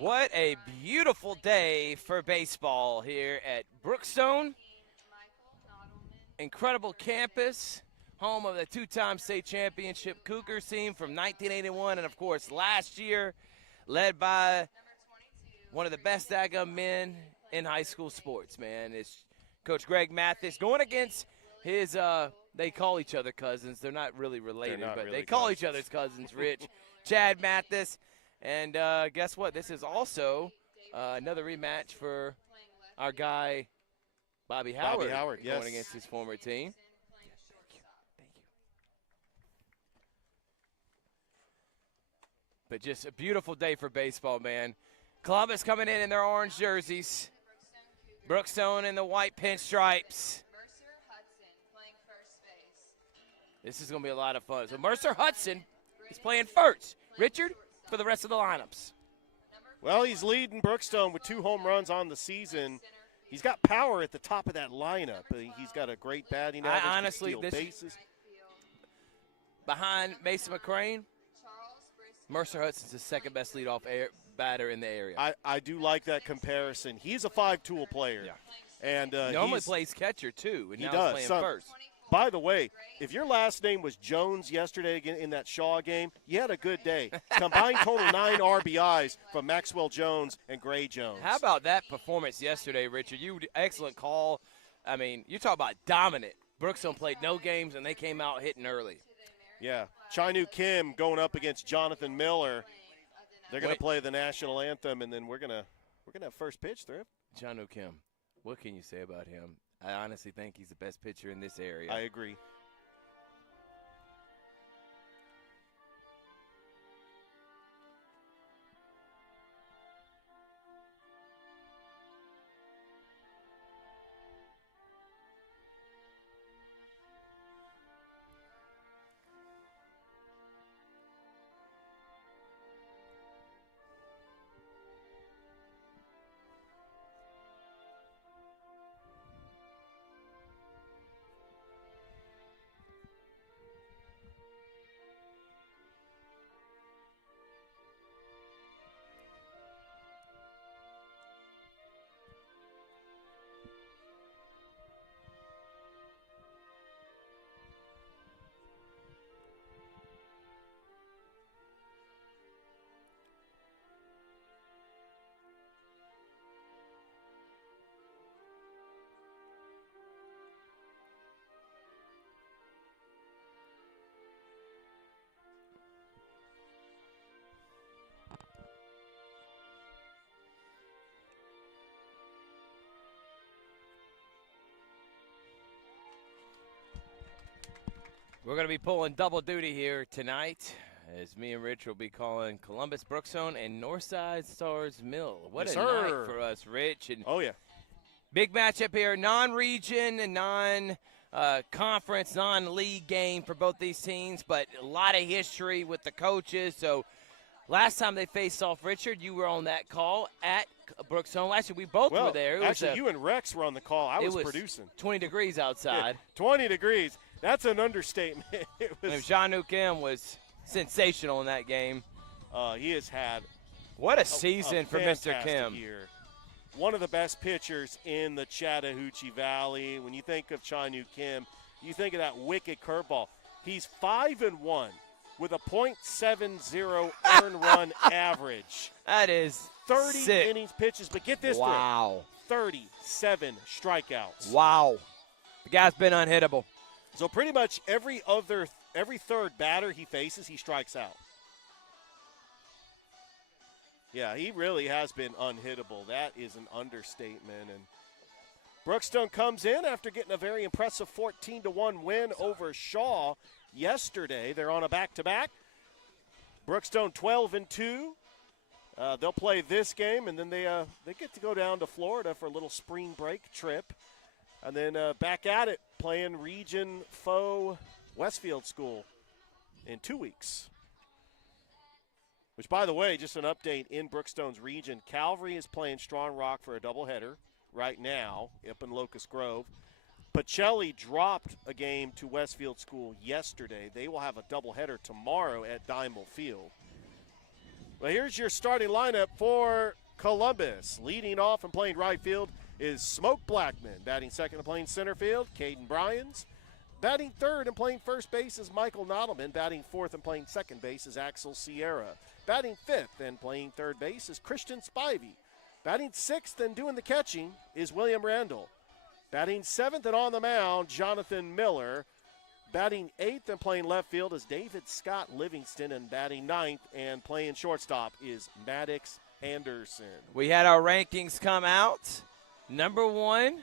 What a beautiful day for baseball here at Brookstone. Incredible campus, home of the two-time state championship Cougars team from 1981, and of course last year, led by one of the best daggum men in high school sports, man. It's Coach Greg Mathis going against his, they call each other cousins. They're not really related, not but really they call cousins. each other's cousins, Rich. Chad Mathis. And guess what? This is also another rematch for our guy, Bobby Howard, Howard, going yes. against his former team. Thank you. But just a beautiful day for baseball, man. Columbus coming in their orange jerseys. Brookstone in the white pinstripes. This is going to be a lot of fun. So Mercer Hudson is playing first. Richard, for the rest of the lineups. Well, he's leading Brookstone with 2 home runs on the season. He's got power at the top of that lineup. He's got a great batting average. Honestly, steal bases. Behind Mason McCrane, Mercer Hudson's the second best leadoff batter in the area. I do like that comparison. He's a 5-tool player. Yeah. And he normally plays catcher, too, and he now does. he's playing first. By the way, if your last name was Jones yesterday in that Shaw game, you had a good day. Combined total 9 RBIs from Maxwell Jones and Gray Jones. How about that performance yesterday, Richard? Excellent call. I mean, you talk about dominant. Brookstone played no games, and they came out hitting early. Yeah. Chinu Kim going up against Jonathan Miller. They're going to play the national anthem, and then we're gonna have first pitch, Thrift. Chinu Kim, what can you say about him? I honestly think he's the best pitcher in this area. I agree. We're going to be pulling double duty here tonight as me and Rich will be calling Columbus Brookstone and Northside Stars Mill. What Yes, a sir. night for us, Rich. And Oh, yeah. big matchup here, non-region and non-conference, non-league game for both these teams, but a lot of history with the coaches. So last time they faced off, Richard, you were on that call at Brookstone. Actually, we both were there. You and Rex were on the call. I was producing. 20 degrees outside. 20 degrees. That's an understatement. Chinu Kim was sensational in that game. He has had what a season for Mr. Kim. Year. One of the best pitchers in the Chattahoochee Valley. When you think of Chinu Kim, you think of that wicked curveball. He's 5-1 with a .70 earned run average. That is 30 sick. innings pitches, but get this wow. 37 strikeouts. Wow. The guy's been unhittable. So pretty much every third batter he faces, he strikes out. Yeah, he really has been unhittable. That is an understatement. And Brookstone comes in after getting a very impressive 14-1 win over Shaw yesterday. They're on a back-to-back. Brookstone 12-2. They'll play this game, and then they get to go down to Florida for a little spring break trip. And then back at it, playing region foe Westfield School in 2 weeks. Which, by the way, just an update in Brookstone's region. Calvary is playing Strong Rock for a doubleheader right now up in Locust Grove. Pacelli dropped a game to Westfield School yesterday. They will have a doubleheader tomorrow at Dimel Field. Well, here's your starting lineup for Columbus. Leading off and playing right field is Smoke Blackman. Batting second and playing center field, Caden Bryans. Batting third and playing first base is Michael Nottleman. Batting fourth and playing second base is Axel Sierra. Batting fifth and playing third base is Christian Spivey. Batting sixth and doing the catching is William Randall. Batting seventh and on the mound, Jonathan Miller. Batting eighth and playing left field is David Scott Livingston. And batting ninth and playing shortstop is Maddox Anderson. We had our rankings come out. Number one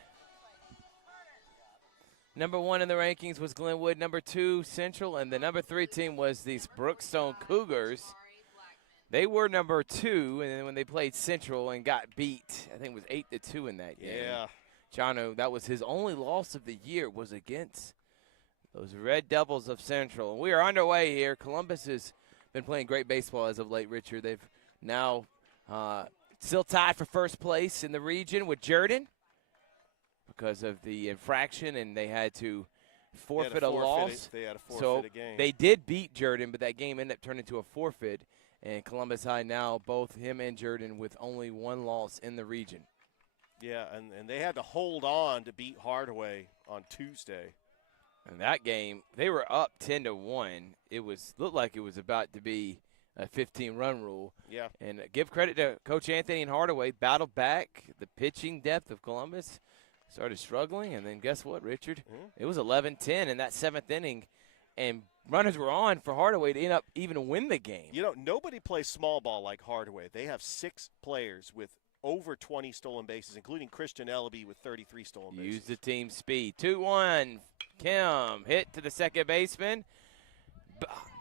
in the rankings was Glenwood. Number 2, Central. And the number 3 team was these Brookstone Cougars. They were number 2, and then when they played Central and got beat, I think it was 8-2 in that game. Yeah. Chano, that was his only loss of the year, was against those Red Devils of Central. And we are underway here. Columbus has been playing great baseball as of late, Richard. They've now still tied for first place in the region with Jordan because of the infraction, and they had to forfeit a loss. They had to forfeit so a game. They did beat Jordan, but that game ended up turning into a forfeit. And Columbus High now, both him and Jordan, with only one loss in the region. Yeah, and they had to hold on to beat Hardaway on Tuesday. And that game, they were up 10-1. It looked like it was about to be a 15-run rule. Yeah. And give credit to Coach Anthony and Hardaway. Battled back. The pitching depth of Columbus started struggling. And then guess what, Richard? Mm-hmm. It was 11-10 in that 7th inning. And runners were on for Hardaway to end up even win the game. You know, nobody plays small ball like Hardaway. They have 6 players with over 20 stolen bases, including Christian Ellaby with 33 stolen bases. Use the team speed. 2-1. Kim hit to the second baseman.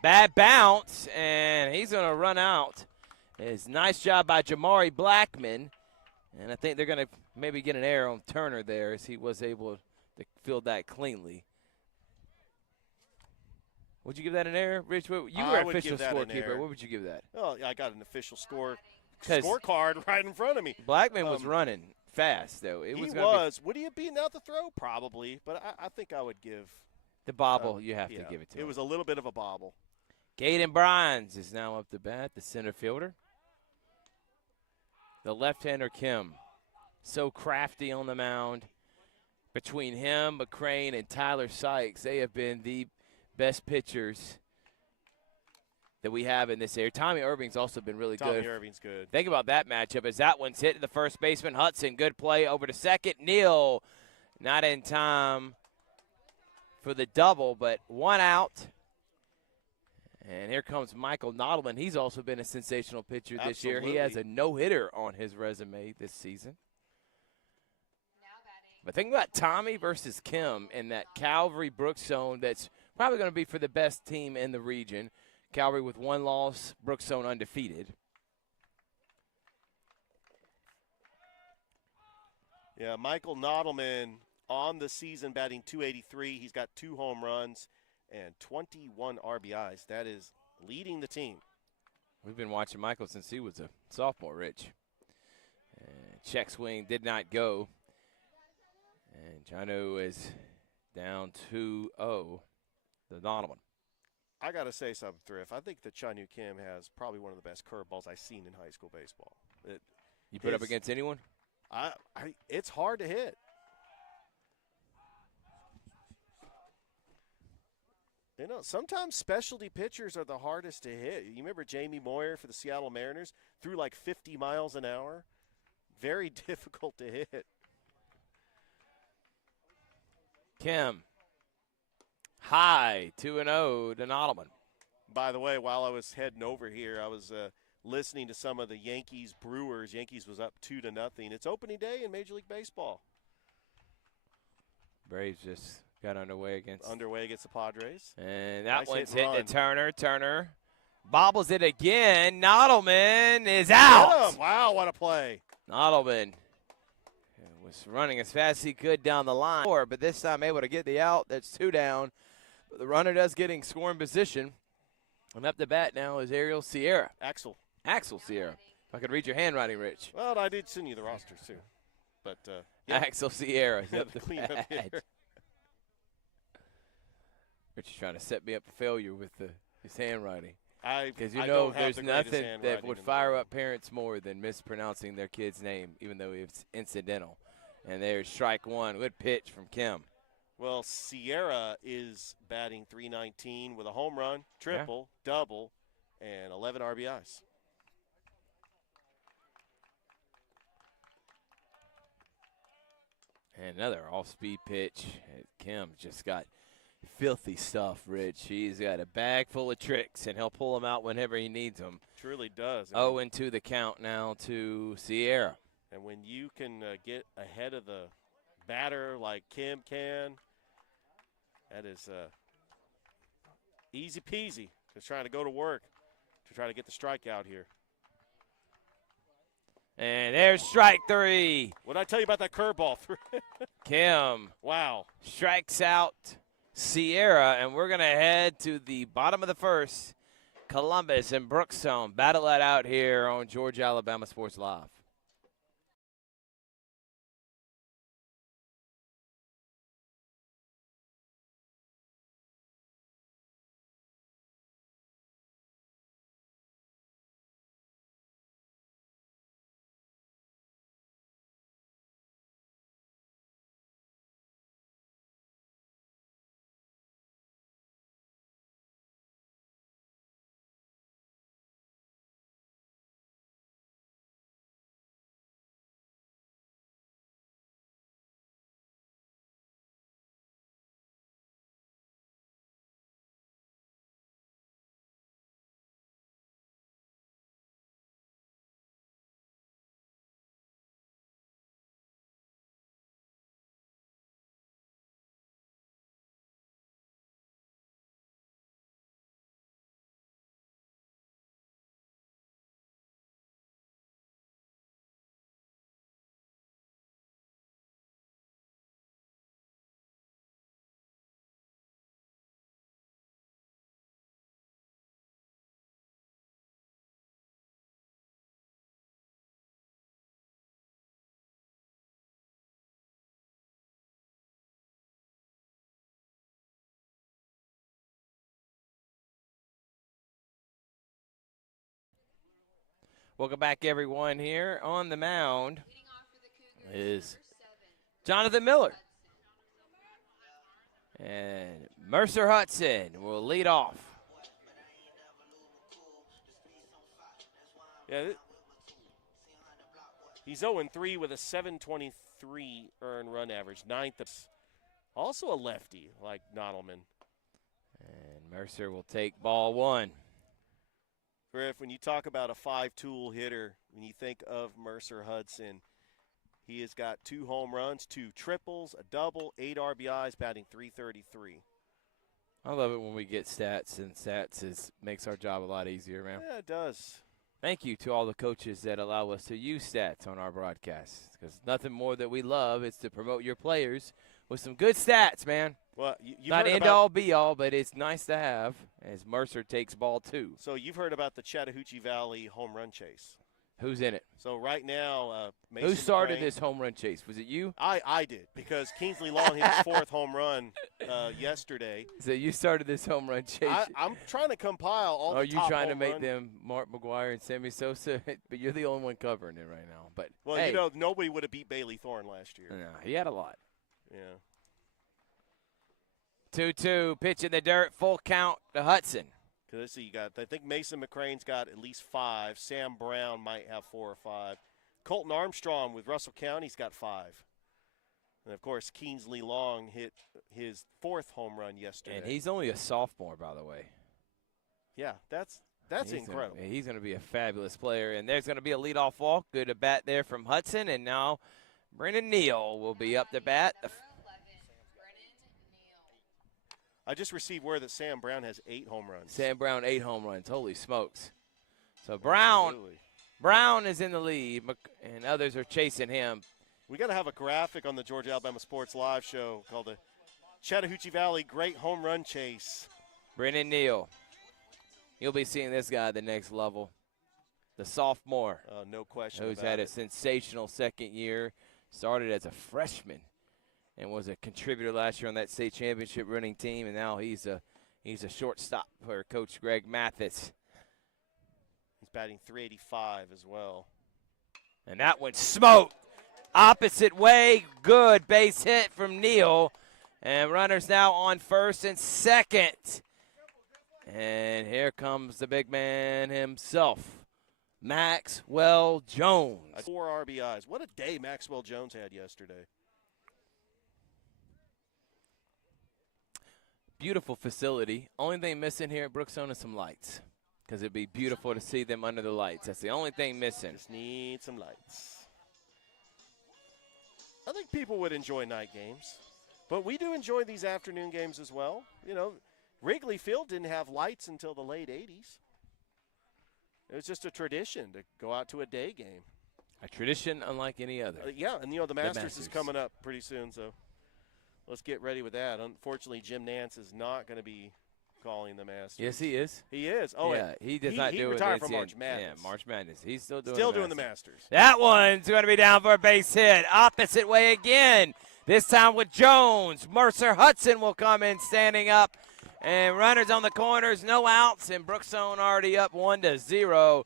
Bad bounce, and he's going to run out. It's nice job by Jamari Blackman. And I think they're going to maybe get an error on Turner there as he was able to field that cleanly. Would you give that an error, Rich? You were an official scorekeeper. What would you give that? Oh, I got an official scorecard right in front of me. Blackman was running fast, though. He was. Would he have beaten out the throw? Probably. But I think I would give. The bobble, you have to give it to him. It was a little bit of a bobble. Caden Bryans is now up to bat, the center fielder. The left-hander, Kim. So crafty on the mound. Between him, McCrane, and Tyler Sykes, they have been the best pitchers that we have in this area. Tommy Irving's also been really good. Tommy Irving's good. Think about that matchup as that one's hit to the first baseman. Hudson, good play over to second. Neal, not in time for the double, but 1 out. And here comes Michael Nottleman. He's also been a sensational pitcher this year. He has a no-hitter on his resume this season. But think about Tommy versus Kim in that Calvary Brookstone that's probably going to be for the best team in the region. Calvary with 1 loss, Brookstone undefeated. Yeah, Michael Nottleman on the season batting .283. He's got 2 home runs and 21 RBIs. That is leading the team. We've been watching Michael since he was a sophomore, Rich. Check swing did not go. And Janu is down 2-0 to Nottleman. I got to say something, Thrift. I think that Chanu Kim has probably one of the best curveballs I've seen in high school baseball. You put up against anyone? It's hard to hit. You know, sometimes specialty pitchers are the hardest to hit. You remember Jamie Moyer for the Seattle Mariners? Threw like 50 miles an hour. Very difficult to hit. Kim. High, 2-0 to Nottleman. By the way, while I was heading over here, I was listening to some of the Yankees Brewers. Yankees was up 2-0. It's opening day in Major League Baseball. Braves just got underway against the Padres. And that nice one's hit hit to Turner. Turner bobbles it again. Nottleman is out. Wow, what a play. Nottleman was running as fast as he could down the line. But this time able to get the out. That's 2 down. But the runner does get in scoring position. And up to bat now is Ariel Sierra. Axel Sierra. If I could read your handwriting, Rich. Well, I did send you the rosters, too. But, yeah. Axel Sierra is up to bat. Rich is trying to set me up for failure with his handwriting. Because you I know don't have there's the greatest nothing that handwriting would in the fire world. up parents more than mispronouncing their kid's name, even though it's incidental. And there's strike one. Good pitch from Kim. Well, Sierra is batting .319 with a home run, Yeah. triple, double, and 11 RBIs. And another off-speed pitch. Kim just got filthy stuff, Rich. He's got a bag full of tricks, and he'll pull them out whenever he needs them. Truly does. 0-2 the count now to Sierra. And when you can get ahead of the batter like Kim can, that is easy peasy. Just trying to go to work to try to get the strikeout here. And there's strike three. What did I tell you about that curveball? Kim Wow. strikes out Sierra, and we're going to head to the bottom of the first. Columbus and Brookstone battle it out here on Georgia Alabama Sports Live. Welcome back, everyone. Here on the mound is Jonathan Miller. And Mercer Hudson will lead off. Yeah, he's 0-3 with a 723 earned run average, ninth. Also a lefty like Nodelman. And Mercer will take ball one. Griff, when you talk about a five-tool hitter, when you think of Mercer Hudson, he has got 2 home runs, 2 triples, a double, 8 RBIs, batting .333. I love it when we get stats, and stats makes our job a lot easier, man. Yeah, it does. Thank you to all the coaches that allow us to use stats on our broadcasts, because nothing more that we love is to promote your players with some good stats, man. Well, you've Not heard end about, all be all, but it's nice to have as Mercer takes ball 2. So you've heard about the Chattahoochee Valley home run chase. Who's in it? So right now, Mason Who started McCrane- this home run chase? Was it you? I did, because Kingsley Long hit his 4th home run yesterday. So you started this home run chase. I'm trying to compile all Are the you top trying to home make run- them Mark McGuire and Sammy Sosa? But you're the only one covering it right now. But Well, hey, you know, nobody would have beat Bailey Thorne last year. no, he had a lot. Yeah. 2-2, pitch in the dirt, full count to Hudson. Because let's see, I think Mason McCrane's got at least 5. Sam Brown might have 4 or 5. Colton Armstrong with Russell County's got 5. And, of course, Kingsley Long hit his 4th home run yesterday. And he's only a sophomore, by the way. Yeah, that's incredible. He's going to be a fabulous player. And there's going to be a leadoff walk. Good at bat there from Hudson. And now Brennan Neal will be up to bat. I just received word that Sam Brown has 8 home runs. Sam Brown, 8 home runs. Holy smokes. So Brown is in the lead, and others are chasing him. We got to have a graphic on the Georgia Alabama Sports Live show called the Chattahoochee Valley Great Home Run Chase. Brennan Neal. You'll be seeing this guy at the next level. The sophomore. No question Who's about had a it. sensational second year. Started as a freshman and was a contributor last year on that state championship running team, and now he's a shortstop for Coach Greg Mathis. batting .385 as well. And that one smoked. Opposite way, good base hit from Neal. And runners now on first and second. And here comes the big man himself, Maxwell Jones. 4 RBIs. What a day Maxwell Jones had yesterday. Beautiful facility. Only thing missing here at Brookstone is some lights, because it'd be beautiful to see them under the lights. That's the only thing missing. Just need some lights. I think people would enjoy night games, but we do enjoy these afternoon games as well. You know, Wrigley Field didn't have lights until the late 80s. It was just a tradition to go out to a day game. A tradition unlike any other. Yeah, and the Masters is coming up pretty soon, so let's get ready with that. Unfortunately, Jim Nance is not going to be calling the Masters. Yes, he is. He is. Oh, yeah, he does not do it. He retired from March Madness. Yeah, March Madness. He's still doing the Masters. That one's going to be down for a base hit. Opposite way again. This time with Jones. Mercer Hudson will come in standing up. And runners on the corners, no outs. And Brookstone already up 1-0.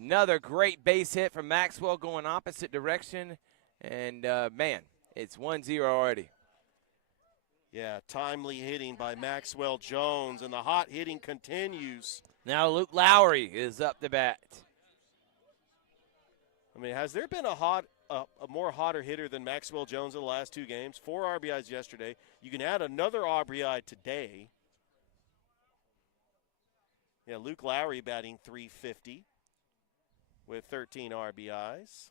Another great base hit from Maxwell going opposite direction. And, man, it's 1-0 already. Yeah, timely hitting by Maxwell Jones, and the hot hitting continues. Now Luke Lowry is up to bat. I mean, has there been a more hotter hitter than Maxwell Jones in the last 2 games? 4 RBIs yesterday. You can add another RBI today. Yeah, Luke Lowry batting .350 with 13 RBIs.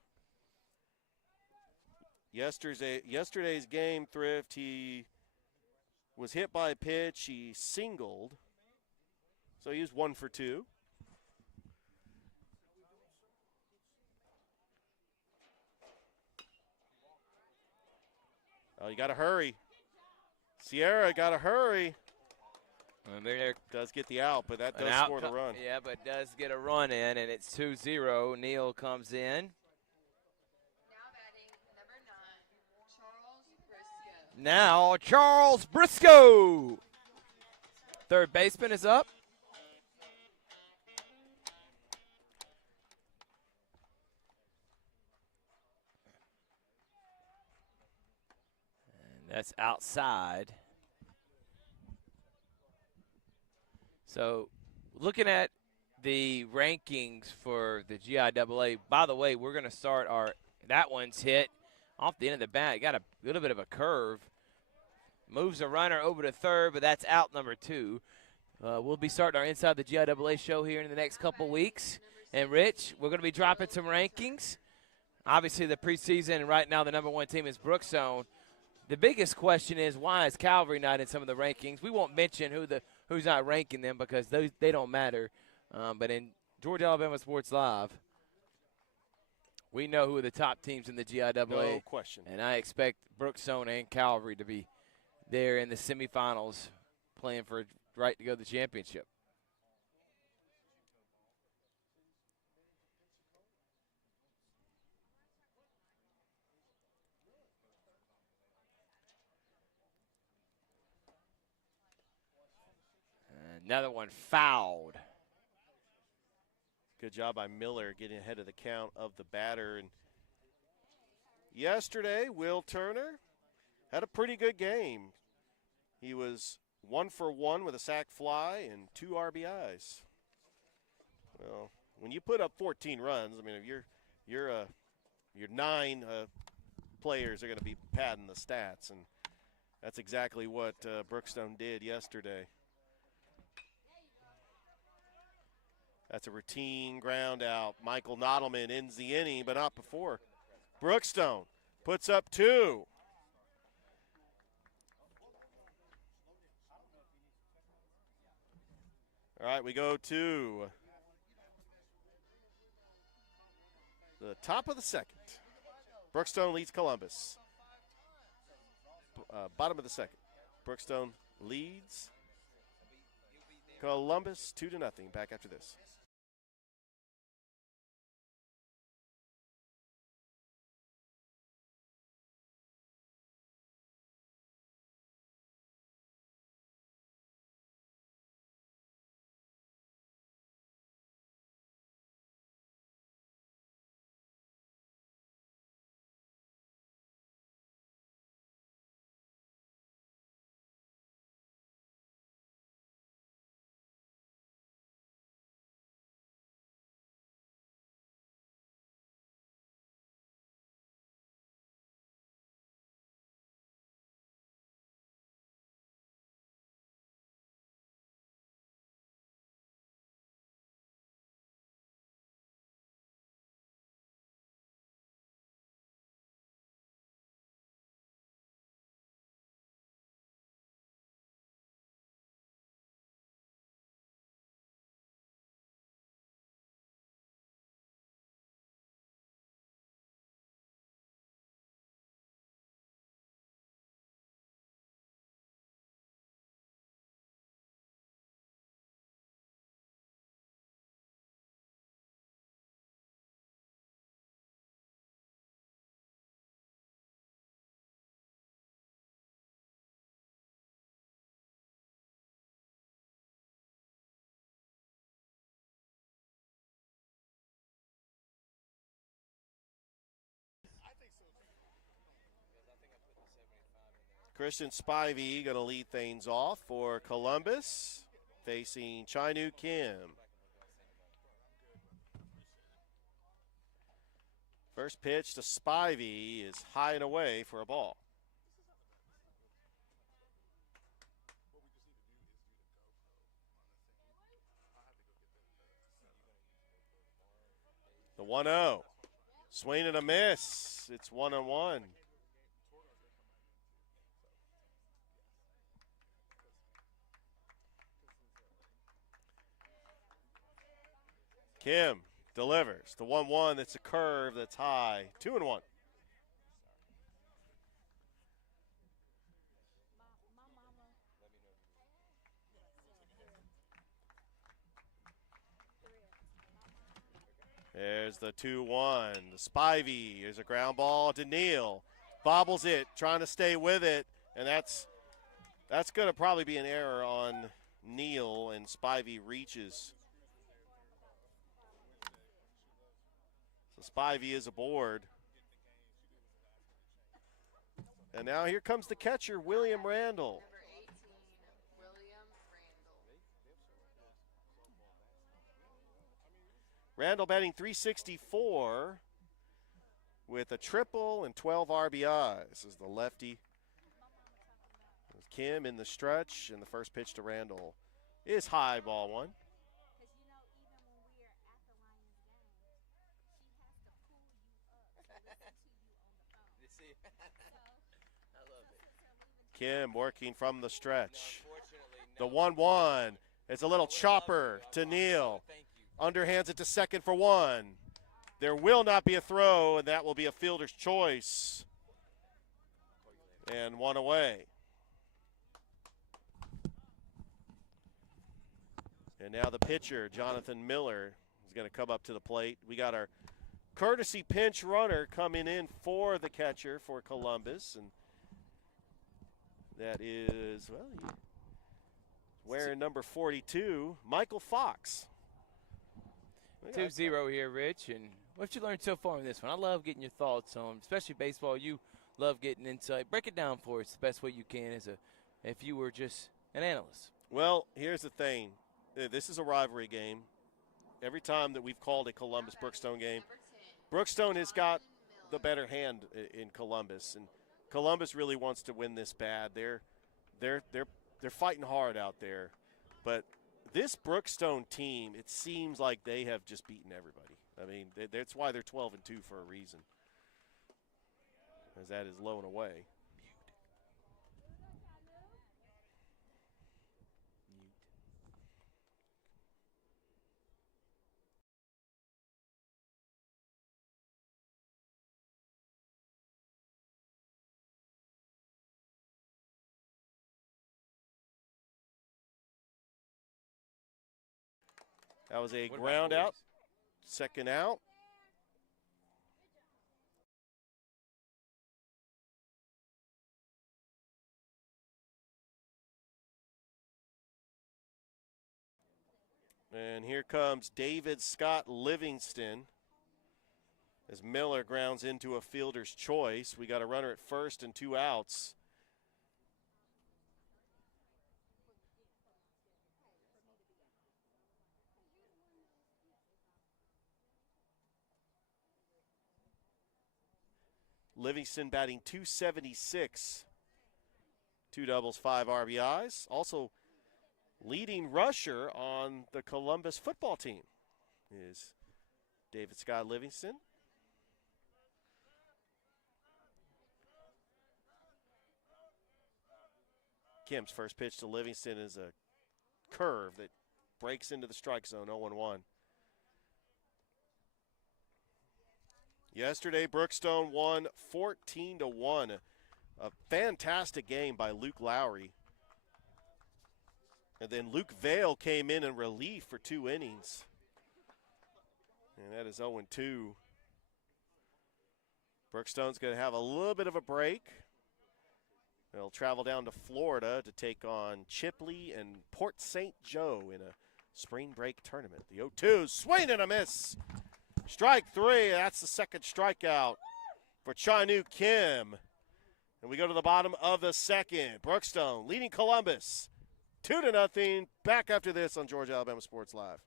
Yesterday's game, Thrift, he was hit by a pitch. He singled. So he was 1 for 2. Oh, you got to hurry. Sierra got to hurry. And there does get the out, but that does score the run. Yeah, but does get a run in, and it's 2-0. Neal comes in. Now Charles Briscoe. Third baseman is up. And that's outside. So looking at the rankings for the GIAA, by the way, we're going to start that one's hit off the end of the bat. Got a little bit of a curve. Moves a runner over to third, but that's out number 2. We'll be starting our Inside the GIAA show here in the next couple weeks. And, Rich, we're going to be dropping some rankings. Obviously, the preseason, and right now the number 1 team is Brookstone. The biggest question is, why is Calvary not in some of the rankings? We won't mention who's not ranking them because they don't matter. But in Georgia Alabama Sports Live, we know who are the top teams in the GIAA. No question. And I expect Brookstone and Calvary to be there in the semifinals playing for a right to go to the championship. Another one fouled. Good job by Miller getting ahead of the count of the batter. And yesterday, Will Turner had a pretty good game. He was 1 for 1 with a sac fly and 2 RBIs. Well, when you put up 14 runs, I mean, if your 9 players are going to be padding the stats, and that's exactly what Brookstone did yesterday. That's a routine ground out. Michael Nottleman ends the inning, but not before. Brookstone puts up 2. All right, we go to the top of the second. Brookstone leads Columbus. Bottom of the second. Brookstone leads Columbus 2-0. Back after this. Christian Spivey going to lead things off for Columbus, facing Chai-Nu Kim. First pitch to Spivey is high and away for a ball. The 1-0. Swing and a miss. It's 1-1. Kim delivers. The 1-1, that's a curve that's high. 2-1. There's the 2-1. The Spivey. There's a ground ball to Neal. Bobbles it, trying to stay with it, and that's going to probably be an error on Neal, and Spivey reaches. So Spivey is aboard. And now here comes the catcher, William Randall. Randall batting .364 with a triple and 12 RBIs. This is the lefty. Kim in the stretch, and the first pitch to Randall is high, ball one. Kim working from the stretch. The 1-1. It's a little chopper to Neal. Underhands it to second for one. There will not be a throw, and that will be a fielder's choice. And one away. And now the pitcher, Jonathan Miller, is going to come up to the plate. We got our courtesy pinch runner coming in for the catcher for Columbus. And that is, well, wearing number 42, Michael Fox. 2-0 here, Rich. And what you learned so far in this one? I love getting your thoughts on, especially baseball. You love getting insight. Break it down for us the best way you can if you were just an analyst. Well, here's the thing. This is a rivalry game. Every time that we've called a Columbus-Brookstone game, Brookstone has got the better hand in Columbus, and Columbus really wants to win this bad. They're fighting hard out there, but this Brookstone team, it seems like they have just beaten everybody. I mean, that's why they're 12-2 for a reason, as that is low and away. That was a ground out, second out. And here comes David Scott Livingston as Miller grounds into a fielder's choice. We got a runner at first and 2 outs. Livingston batting .276. 2 doubles, 5 RBIs. Also leading rusher on the Columbus football team is David Scott Livingston. Kim's first pitch to Livingston is a curve that breaks into the strike zone, 0-1. Yesterday, Brookstone won 14-1. A fantastic game by Luke Lowry. And then Luke Vale came in relief for 2 innings. And that is 0-2. Brookstone's going to have a little bit of a break. They'll travel down to Florida to take on Chipley and Port St. Joe in a spring break tournament. The 0-2, swing and a miss. Strike 3, that's the second strikeout for Chai-Nu Kim. And we go to the bottom of the second. Brookstone leading Columbus 2-0. Back after this on Georgia Alabama Sports Live.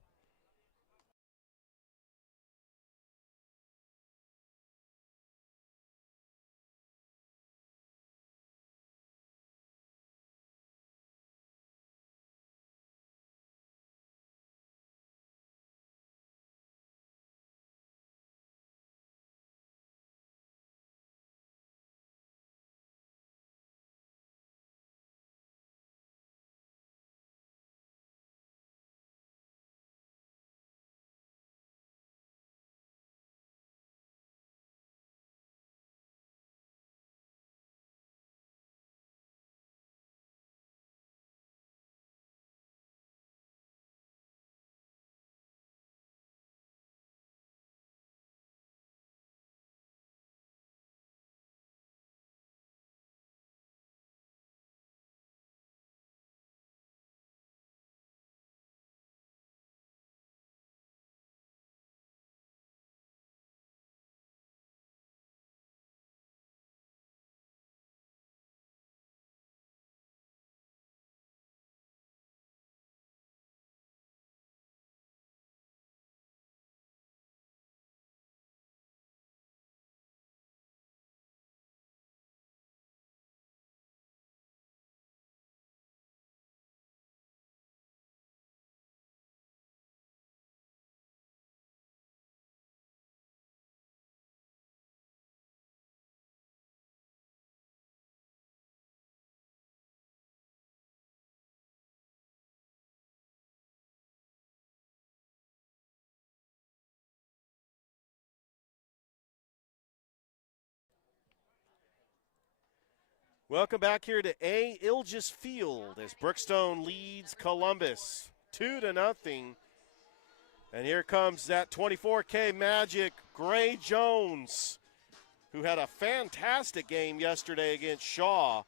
Welcome back here to A. Ilgis Field as Brookstone leads Columbus 2-0. And here comes that 24K Magic, Gray Jones, who had a fantastic game yesterday against Shaw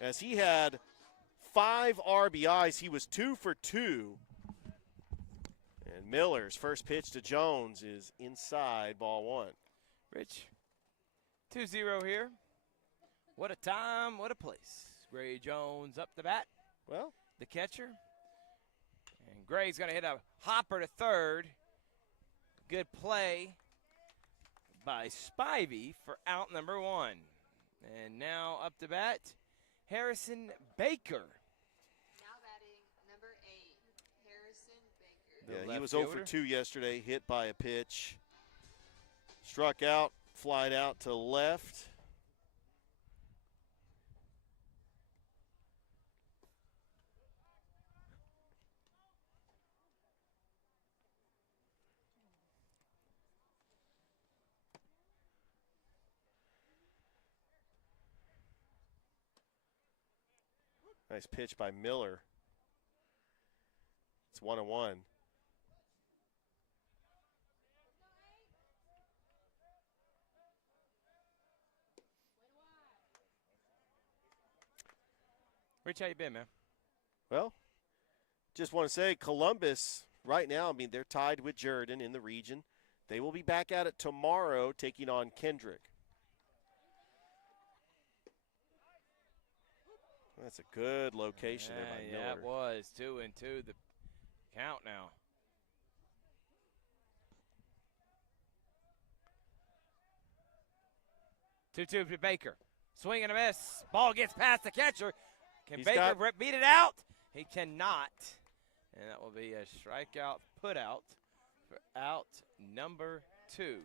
as he had 5 RBIs. He was 2 for 2. And Miller's first pitch to Jones is inside, ball 1. Rich, 2-0 here. What a time, what a place. Gray Jones up the bat. Well, the catcher. And Gray's going to hit a hopper to third. Good play by Spivey for out number 1. And now up to bat, Harrison Baker. Now batting number 8, Harrison Baker. Yeah, he was 0 for 2 yesterday, hit by a pitch. Struck out, flied out to left. Nice pitch by Miller. It's 1-1. Rich, how you been, man? Well, just want to say Columbus right now, I mean, they're tied with Jordan in the region. They will be back at it tomorrow taking on Kendrick. That's a good location there by Miller. Yeah, it was 2-2 the count now. Two to Baker. Swing and a miss. Ball gets past the catcher. Can Baker beat it out? He cannot. And that will be a strikeout put out for out number 2.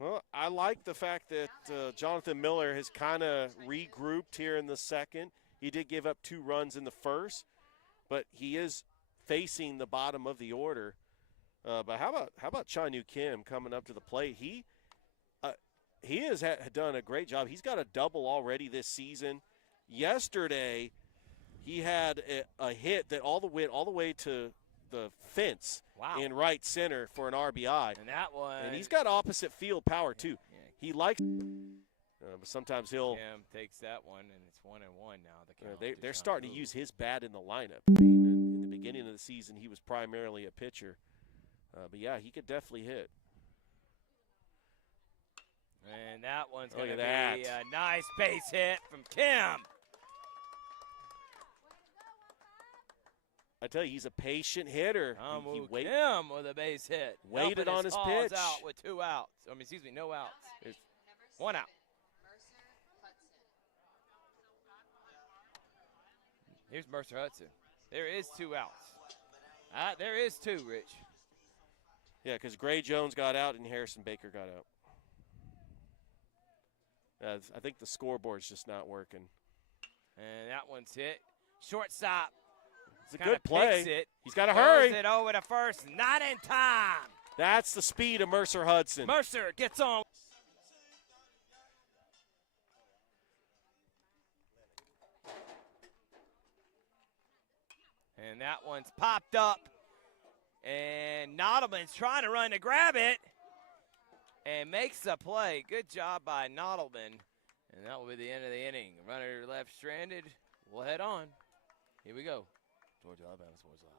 Well, I like the fact that Jonathan Miller has kind of regrouped here in the second. He did give up 2 runs in the first, but he is facing the bottom of the order. But how about Chanyu Kim coming up to the plate? He has done a great job. He's got a double already this season. Yesterday, he had a hit that all the way to the fence in right center for an RBI. And that one. And he's got opposite field power too. Yeah. He likes, but sometimes he'll. Kim takes that one, and it's 1-1 now. The count They're starting to use his bat in the lineup. I mean, in the beginning of the season, he was primarily a pitcher, but yeah, he could definitely hit. And that one's Look going to at be that. a nice base hit from Kim. I tell you, he's a patient hitter. He Kim with a base hit. Waited on his Cause pitch. out with 2 outs. No outs. There's 1 out. Here's Mercer Hudson. There is 2 outs. There is 2, Rich. Yeah, because Gray Jones got out and Harrison Baker got out. I think the scoreboard's just not working. And that one's hit. Shortstop. It's a good play. It. He's got to hurry. It over to first. Not in time. That's the speed of Mercer Hudson. Mercer gets on. And that one's popped up. And Nottleman's trying to run to grab it. And makes the play. Good job by Nottleman. And that will be the end of the inning. Runner left stranded. We'll head on. Here we go. Georgia, Alabama Sports Live.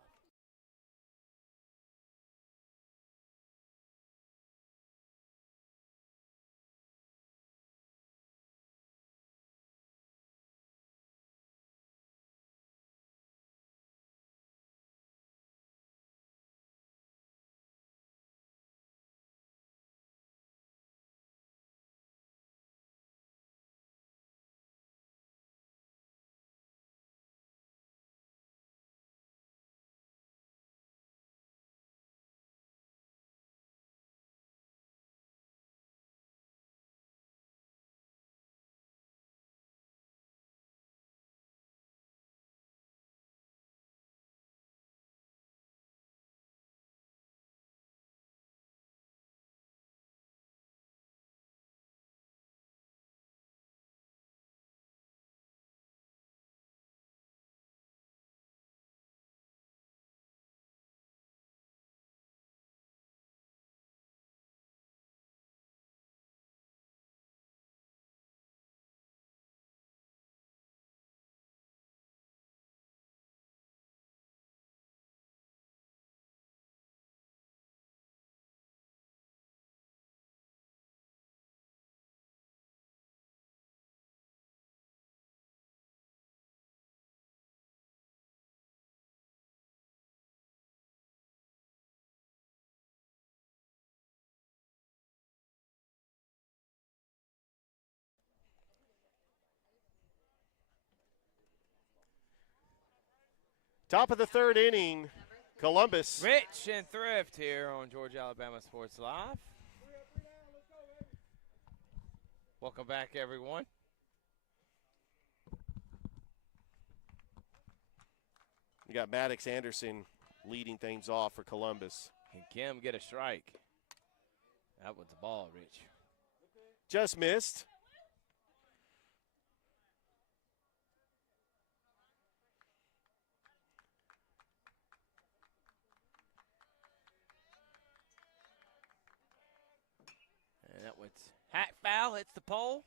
Top of the third inning, Columbus. Rich and Thrift here on Georgia Alabama Sports Live. Welcome back, everyone. You got Maddox Anderson leading things off for Columbus. Can Kim get a strike? That was the ball, Rich. Just missed. And that was hack foul, hits the pole.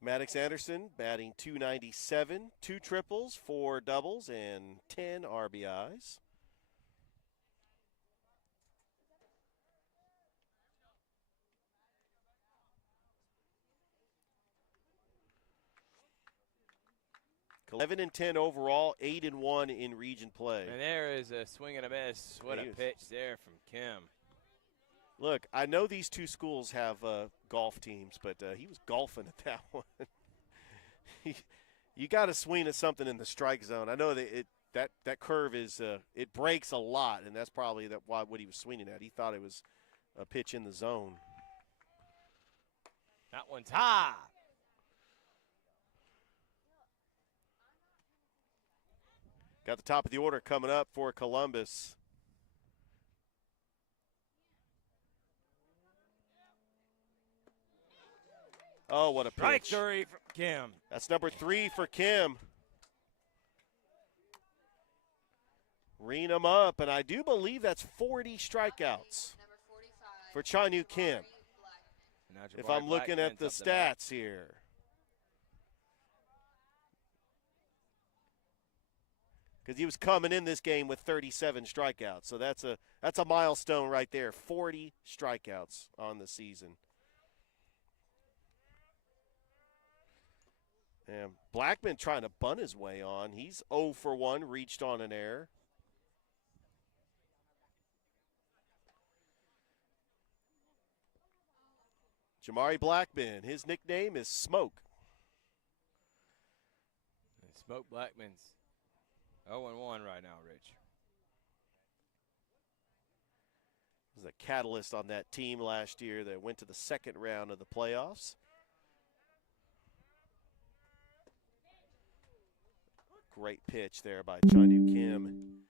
Maddox Anderson batting .297, 2 triples, 4 doubles, and 10 RBIs. Eleven and 10 overall, 8-1 in region play. And there is a swing and a miss. What a pitch there from Kim. Look, I know these two schools have golf teams, but he was golfing at that one. You got to swing at something in the strike zone. I know that curve is it breaks a lot, and that's probably what he was swinging at. He thought it was a pitch in the zone. That one's high. Got the top of the order coming up for Columbus. Oh, what a pitch. Strike 3 from Kim. That's number 3 for Kim. Ream him up, and I do believe that's 40 strikeouts for Chanyu Kim. If I'm looking at the stats here. because he was coming in this game with 37 strikeouts. So that's a milestone right there. 40 strikeouts on the season. And Blackman trying to bunt his way on. He's 0 for 1, reached on an error. Jamari Blackman, his nickname is Smoke. Smoke Blackman's 0-1 right now, Rich. Was a catalyst on that team last year that went to the second round of the playoffs. Great pitch there by Chanu Kim.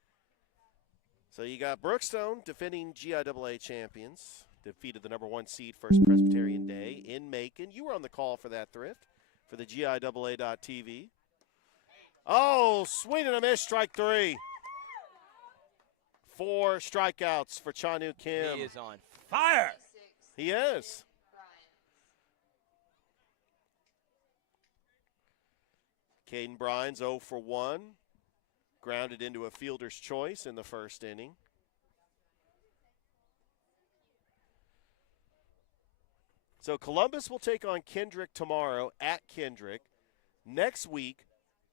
So you got Brookstone, defending GIAA champions, defeated the number 1 seed First Presbyterian Day in Macon. You were on the call for that, Thrift, for the GIAA.TV. Oh, swing and a miss, strike 3. 4 strikeouts for Chanu Kim. He is on fire. He is. Caden Brines 0 for 1. Grounded into a fielder's choice in the first inning. So Columbus will take on Kendrick tomorrow at Kendrick. Next week,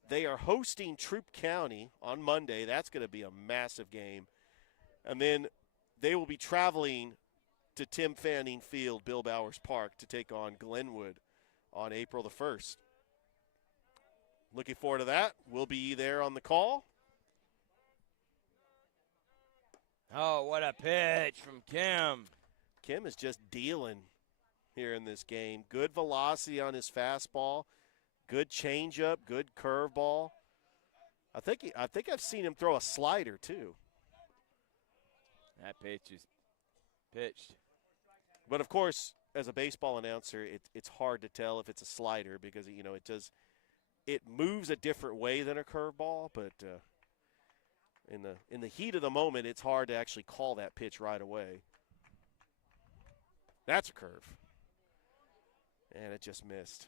they are hosting Troup County on Monday. That's going to be a massive game. And then they will be traveling to Tim Fanning Field, Bill Bowers Park, to take on Glenwood on April the 1st. Looking forward to that. We'll be there on the call. Oh, what a pitch from Kim. Kim is just dealing here in this game. Good velocity on his fastball. Good changeup. Good curveball. I think I've seen him throw a slider too. That pitch is pitched. But of course, as a baseball announcer, it's hard to tell if it's a slider because it moves a different way than a curveball. But in the heat of the moment, it's hard to actually call that pitch right away. That's a curve, and it just missed.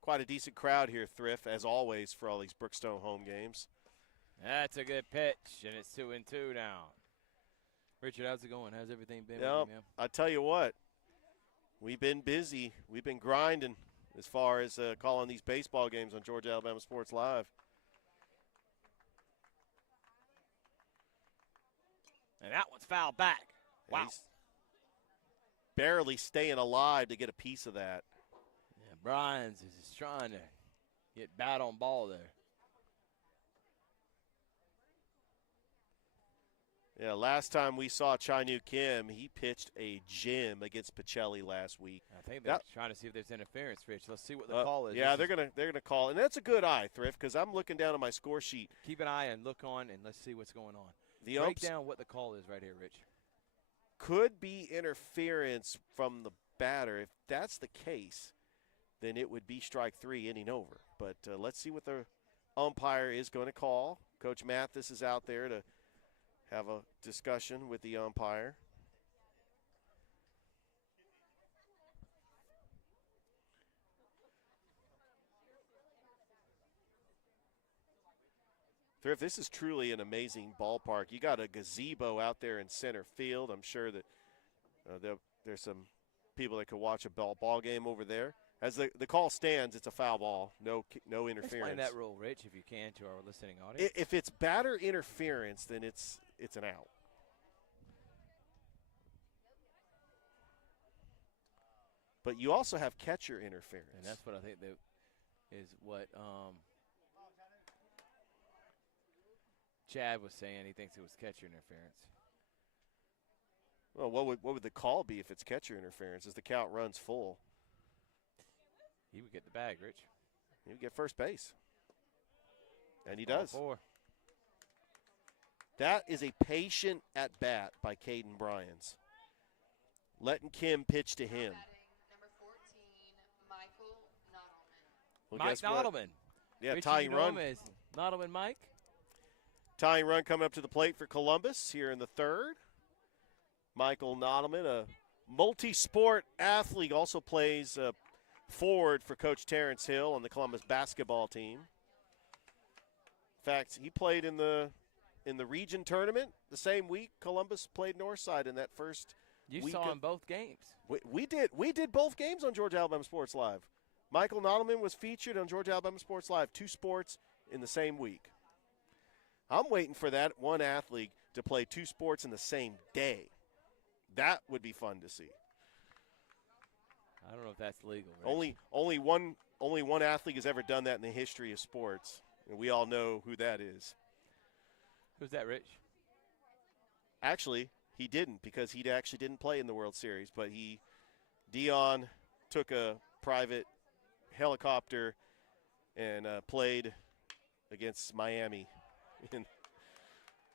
Quite a decent crowd here, Thrift, as always, for all these Brookstone home games. That's a good pitch, and it's 2-2 now. Richard, how's it going? How's everything been? Yeah, with you, man? I tell you what, we've been busy. We've been grinding as far as calling these baseball games on Georgia Alabama Sports Live. And that one's fouled back. Wow. He's barely staying alive to get a piece of that. Yeah, Bryans is just trying to get bat on ball there. Yeah, last time we saw Chanu Kim, he pitched a gem against Pacelli last week. I think they're trying to see if there's interference, Rich. Let's see what the call is. Yeah, they're gonna call, and that's a good eye, Thrift, because I'm looking down at my score sheet. Keep an eye and look on, and let's see what's going on. The Break down what the call is right here, Rich. Could be interference from the batter. If that's the case, then it would be strike 3, inning over. But let's see what the umpire is going to call. Coach Mathis is out there to have a discussion with the umpire. Thrift, this is truly an amazing ballpark. You got a gazebo out there in center field. I'm sure that there's some people that could watch a ball game over there. As the call stands, it's a foul ball. No interference. Explain that rule, Rich, if you can, to our listening audience. If it's batter interference, then it's an out. But you also have catcher interference. And that's what I think is what Chad was saying. He thinks it was catcher interference. Well, what would the call be if it's catcher interference as the count runs full? He would get the bag, Rich. He would get first base. And he does. 4. That is a patient at bat by Caden Bryans. Letting Kim pitch to him. Number 14, Michael Nodelman. Well, Mike guess what? Nodelman. Yeah, Richie, tying you know run. him as Nodelman Mike. Tying run coming up to the plate for Columbus here in the third. Michael Nodelman, a multi-sport athlete, also plays forward for Coach Terrence Hill on the Columbus basketball team. In fact, he played in the region tournament the same week Columbus played Northside in that first You week. saw in both games. We did both games on Georgia Alabama Sports Live. Michael Nottleman was featured on Georgia Alabama Sports Live, 2 sports in the same week. I'm waiting for that one athlete to play 2 sports in the same day. That would be fun to see. I don't know if that's legal. Rich. Only one athlete has ever done that in the history of sports, and we all know who that is. Who's that, Rich? Actually, he didn't, because he actually didn't play in the World Series, but Dion took a private helicopter and played against Miami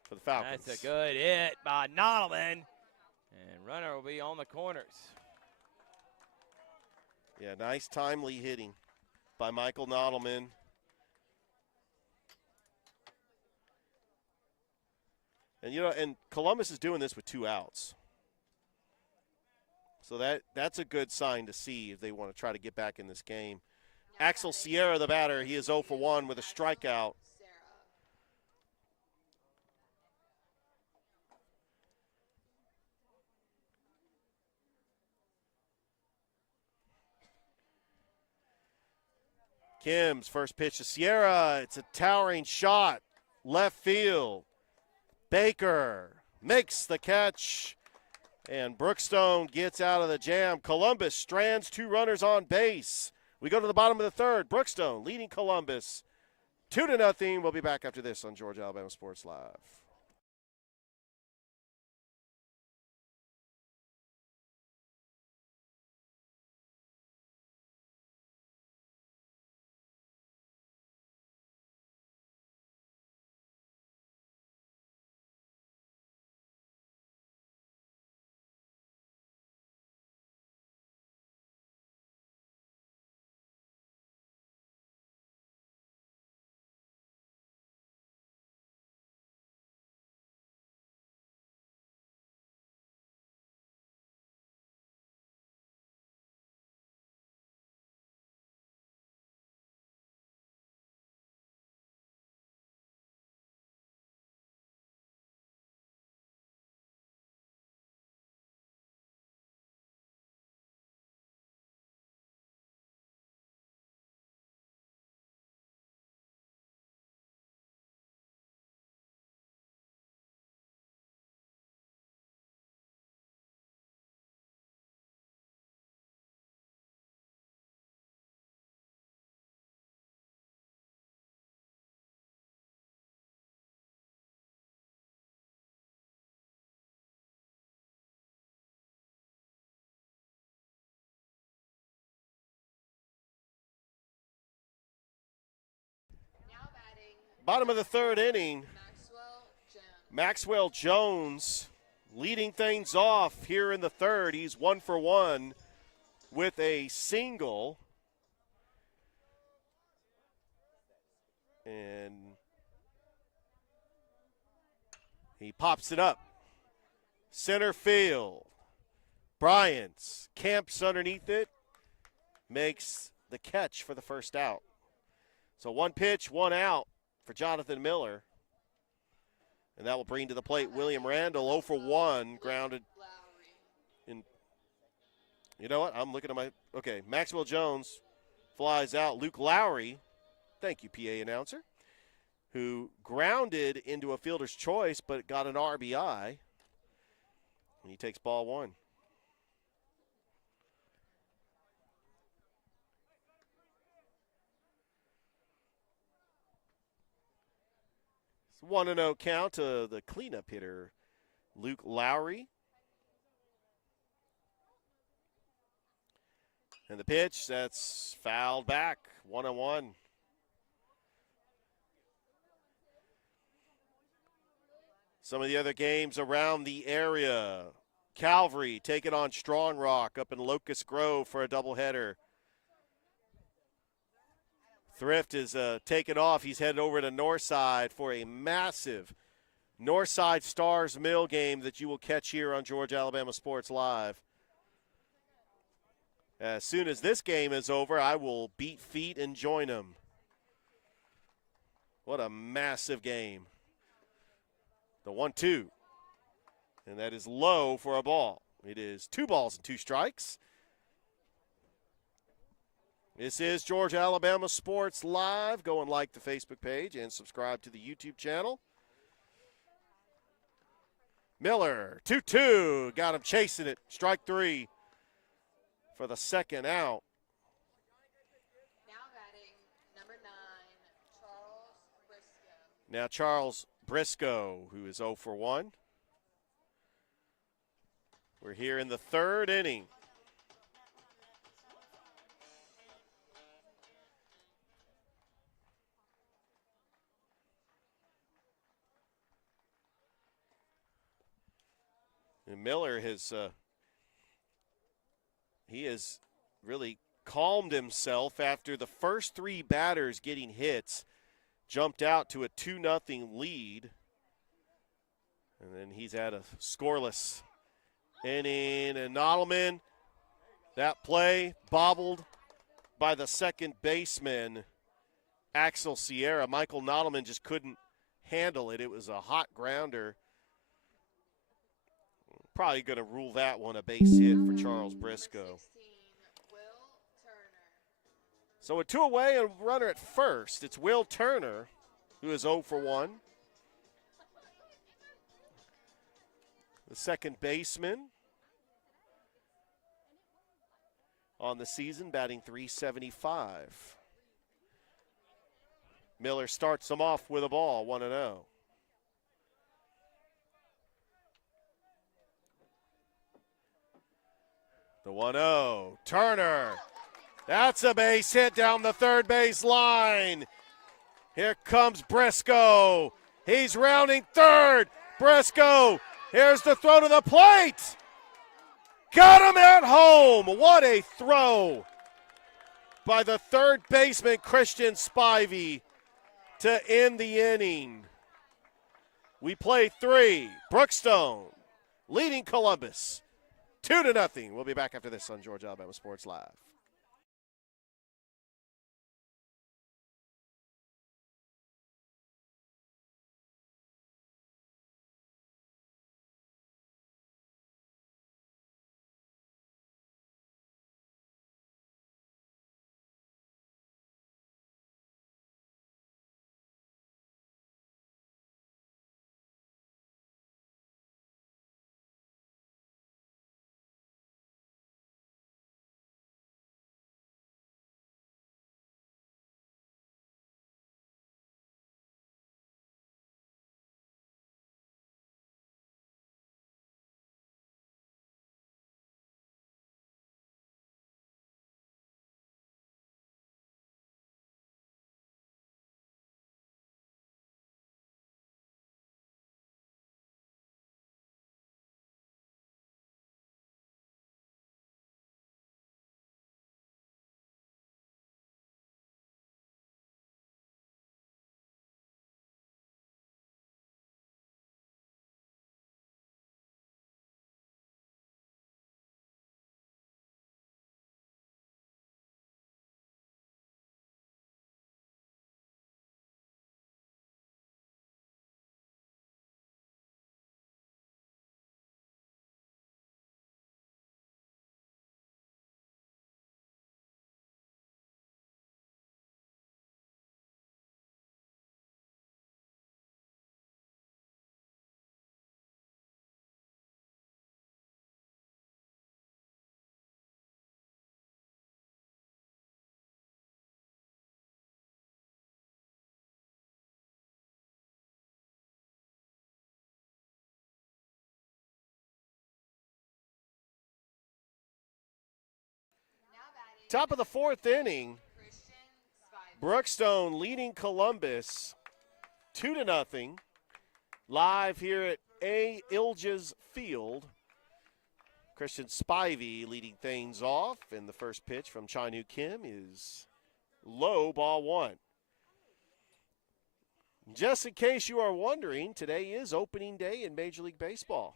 for the Falcons. That's a good hit by Nottleman. And runner will be on the corners. Yeah, nice timely hitting by Michael Nottleman. And, and Columbus is doing this with 2 outs. So that's a good sign to see if they want to try to get back in this game. Axel Sierra, the batter, he is 0 for 1 with a strikeout. Kim's first pitch to Sierra. It's a towering shot. Left field. Baker makes the catch. And Brookstone gets out of the jam. Columbus strands 2 runners on base. We go to the bottom of the 3rd. Brookstone leading Columbus 2-0. We'll be back after this on Georgia Alabama Sports Live. Bottom of the 3rd inning. Maxwell Jones leading things off here in the 3rd. He's 1 for 1 with a single. And he pops it up. Center field. Bryant's camps underneath it. Makes the catch for the first out. So 1 pitch, 1 out for Jonathan Miller. And that will bring to the plate William Randall, 0 for 1, grounded. In. You know what? I'm looking at my. Okay, Maxwell Jones flies out. Luke Lowry, thank you, PA announcer, who grounded into a fielder's choice but got an RBI. And he takes ball 1. 1-0 count to the cleanup hitter, Luke Lowry. And the pitch, that's fouled back, 1-1. Some of the other games around the area. Calvary taking on Strong Rock up in Locust Grove for a doubleheader. Thrift is taken off. He's headed over to Northside for a massive Northside Stars Mill game that you will catch here on Georgia Alabama Sports Live. As soon as this game is over, I will beat feet and join them. What a massive game. The 1-2. And that is low for a ball. It is 2 balls and 2 strikes. This is Georgia Alabama Sports Live. Go and like the Facebook page and subscribe to the YouTube channel. Miller, 2-2. Got him chasing it. Strike 3 for the second out. Now batting number 9, Charles Briscoe. Now Charles Briscoe, who is 0 for 1. We're here in the 3rd inning. And Miller has really calmed himself after the first 3 batters getting hits, jumped out to a 2-0 lead, and then he's had a scoreless inning. And Nottleman, that play bobbled by the second baseman, Axel Sierra. Michael Nottleman just couldn't handle it. It was a hot grounder. Probably going to rule that one a base hit for Charles Briscoe. So with 2 away and a runner at first, it's Will Turner, who is 0 for 1. The second baseman on the season, batting .375. Miller starts them off with a ball, 1-0. The 1-0, Turner. That's a base hit down the third base line. Here comes Briscoe. He's rounding third. Briscoe, here's the throw to the plate. Got him at home. What a throw by the third baseman, Christian Spivey, to end the inning. We play 3. Brookstone leading Columbus 2-0. We'll be back after this on Georgia Alabama Sports Live. Top of the 4th inning, Brookstone leading Columbus 2-0. Live here at A. Ilges Field. Christian Spivey leading things off, and the first pitch from Chai-Nu Kim is low, ball 1. Just in case you are wondering, today is opening day in Major League Baseball.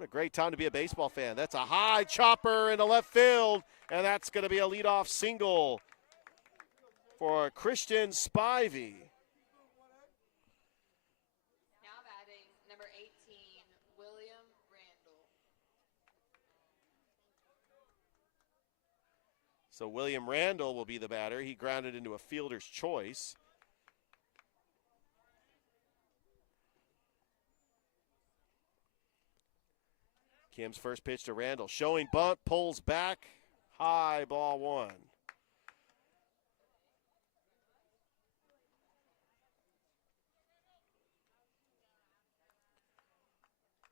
What a great time to be a baseball fan. That's a high chopper in the left field, and that's going to be a leadoff single for Christian Spivey. Now batting number 18, William Randall. So William Randall will be the batter. He grounded into a fielder's choice. Kim's first pitch to Randall. Showing bunt, pulls back. High, ball one.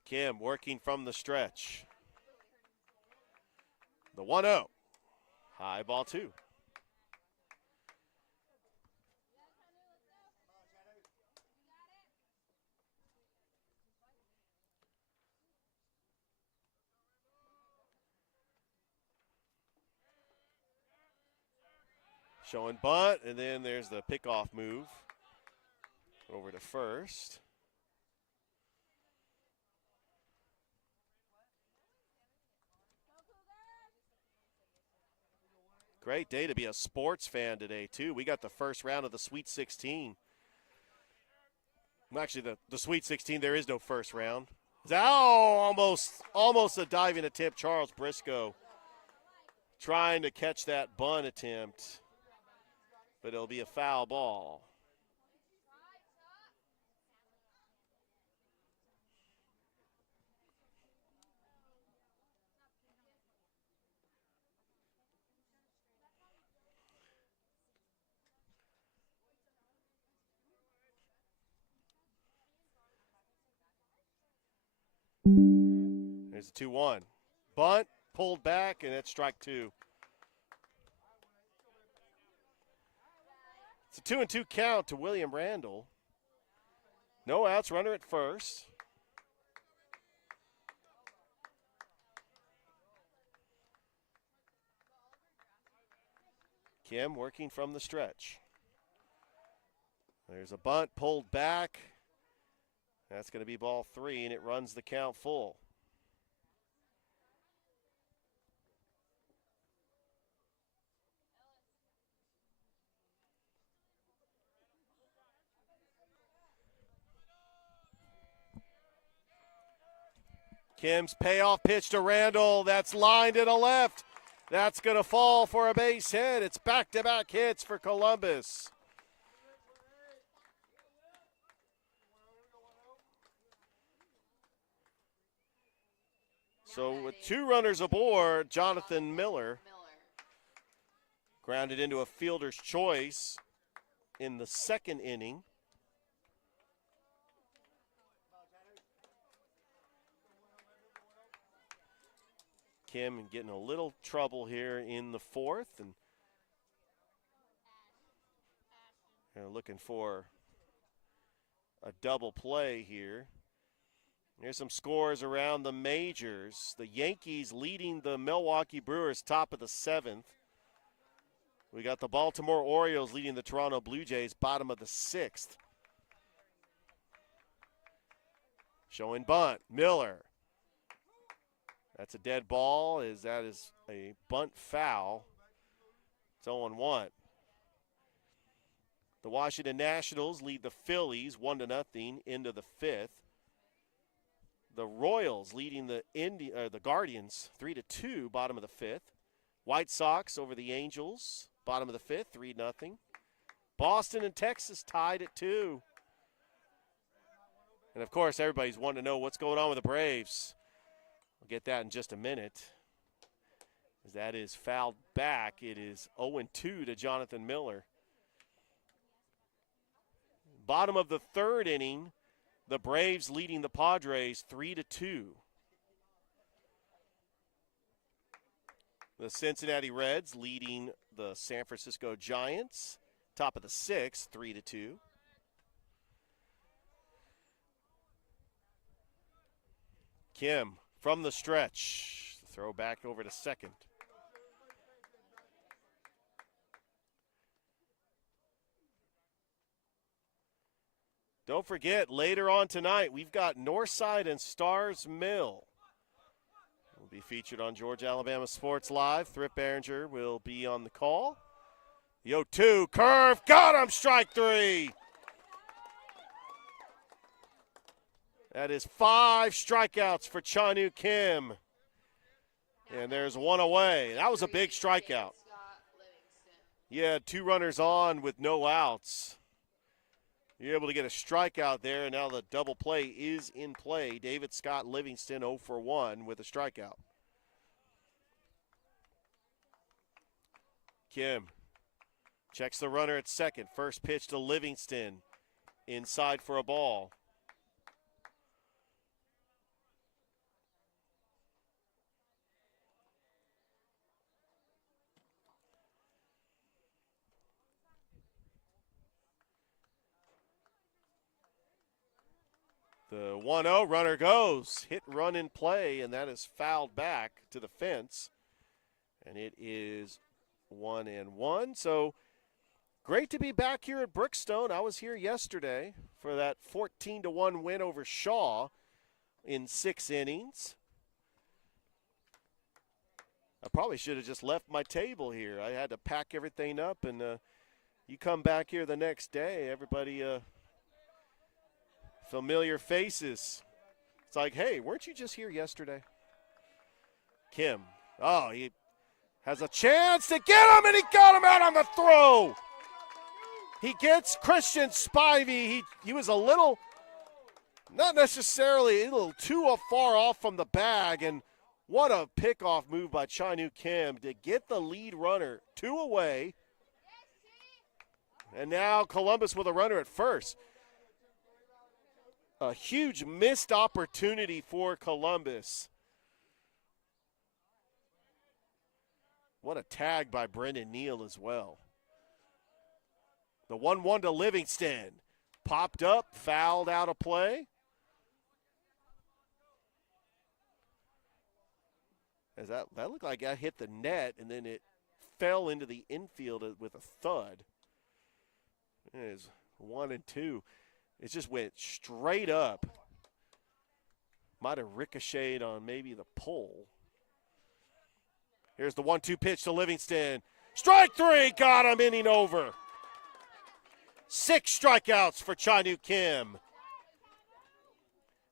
Kim working from the stretch. The 1-0. High, ball two. Showing bunt, and then there's the pickoff move over to first. Great day to be a sports fan today, too. We got the first round of the Sweet 16. Well, actually, the Sweet 16, there is no first round. Oh, almost a diving attempt. Charles Briscoe trying to catch that bunt attempt, but it'll be a foul ball. There's a 2-1. Bunt, pulled back, and it's strike two. It's a 2-2 count to William Randall. No outs, runner at first. Kim working from the stretch. There's a bunt pulled back. That's going to be ball three, and it runs the count full. Kim's payoff pitch to Randall. That's lined to the left. That's going to fall for a base hit. It's back-to-back hits for Columbus. So with two runners aboard, Jonathan Miller grounded into a fielder's choice in the second inning. Kim getting a little trouble here in the fourth, and they're looking for a double play here. Here's some scores around the majors. The Yankees leading the Milwaukee Brewers top of the seventh. We got the Baltimore Orioles leading the Toronto Blue Jays bottom of the sixth. Showing bunt, Miller. That's a dead ball, that is a bunt foul. It's 0-1. The Washington Nationals lead the Phillies 1-0 into the fifth. The Royals leading the Guardians 3-2, bottom of the fifth. White Sox over the Angels, bottom of the fifth, 3-0. Boston and Texas tied at 2. And of course, everybody's wanting to know what's going on with the Braves. We'll get that in just a minute. As that is fouled back. It is 0-2 to Jonathan Miller. Bottom of the third inning, the Braves leading the Padres 3-2. The Cincinnati Reds leading the San Francisco Giants, top of the sixth, 3-2. Kim from the stretch, throw back over to second. Don't forget, later on tonight, we've got Northside and Stars Mill. Will be featured on Georgia Alabama Sports Live. Thrift Behringer will be on the call. The 0-2 curve, got him, strike three. That is 5 strikeouts for Cha-Nu Kim. And there's one away. That was a big strikeout. You had 2 runners on with no outs. You're able to get a strikeout there, and now the double play is in play. David Scott Livingston 0 for 1 with a strikeout. Kim checks the runner at second. First pitch to Livingston. Inside for a ball. The 1-0 runner goes. Hit, run, in play, and that is fouled back to the fence. And it is 1-1. So great to be back here at Brookstone. I was here yesterday for that 14-1 win over Shaw in 6 innings. I probably should have just left my table here. I had to pack everything up, and you come back here the next day, everybody familiar faces. It's like, hey, weren't you just here yesterday? Kim. Oh, he has a chance to get him, and he got him out on the throw. He gets Christian Spivey. He was a little, not necessarily a little too far off from the bag, and what a pickoff move by Cha-Nu Kim to get the lead runner 2 away. And now Columbus with a runner at first. A huge missed opportunity for Columbus. What a tag by Brendan Neal as well. The 1-1 to Livingston. Popped up, fouled out of play. As that looked like that hit the net, and then it fell into the infield with a thud. It is 1-2. It just went straight up. Might have ricocheted on maybe the pole. Here's the 1-2 pitch to Livingston. Strike 3, got him, inning over. 6 strikeouts for Cha-Nu Kim.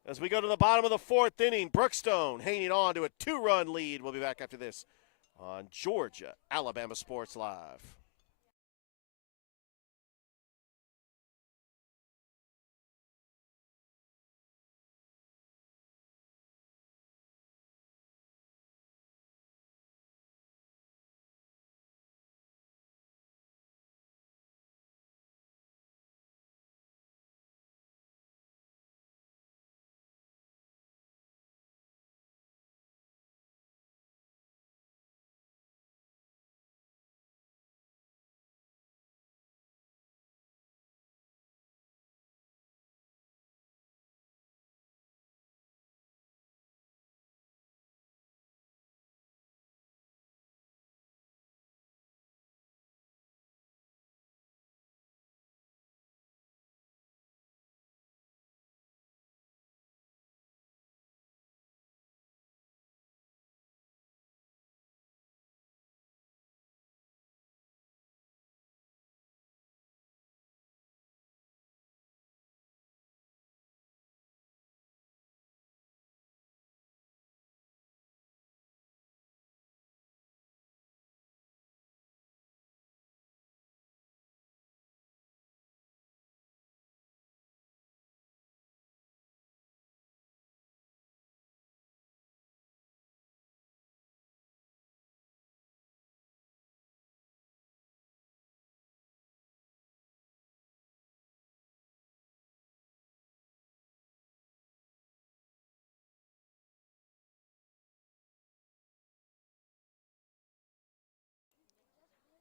As we go to the bottom of the 4th inning, Brookstone hanging on to a 2-run lead. We'll be back after this on Georgia Alabama Sports Live.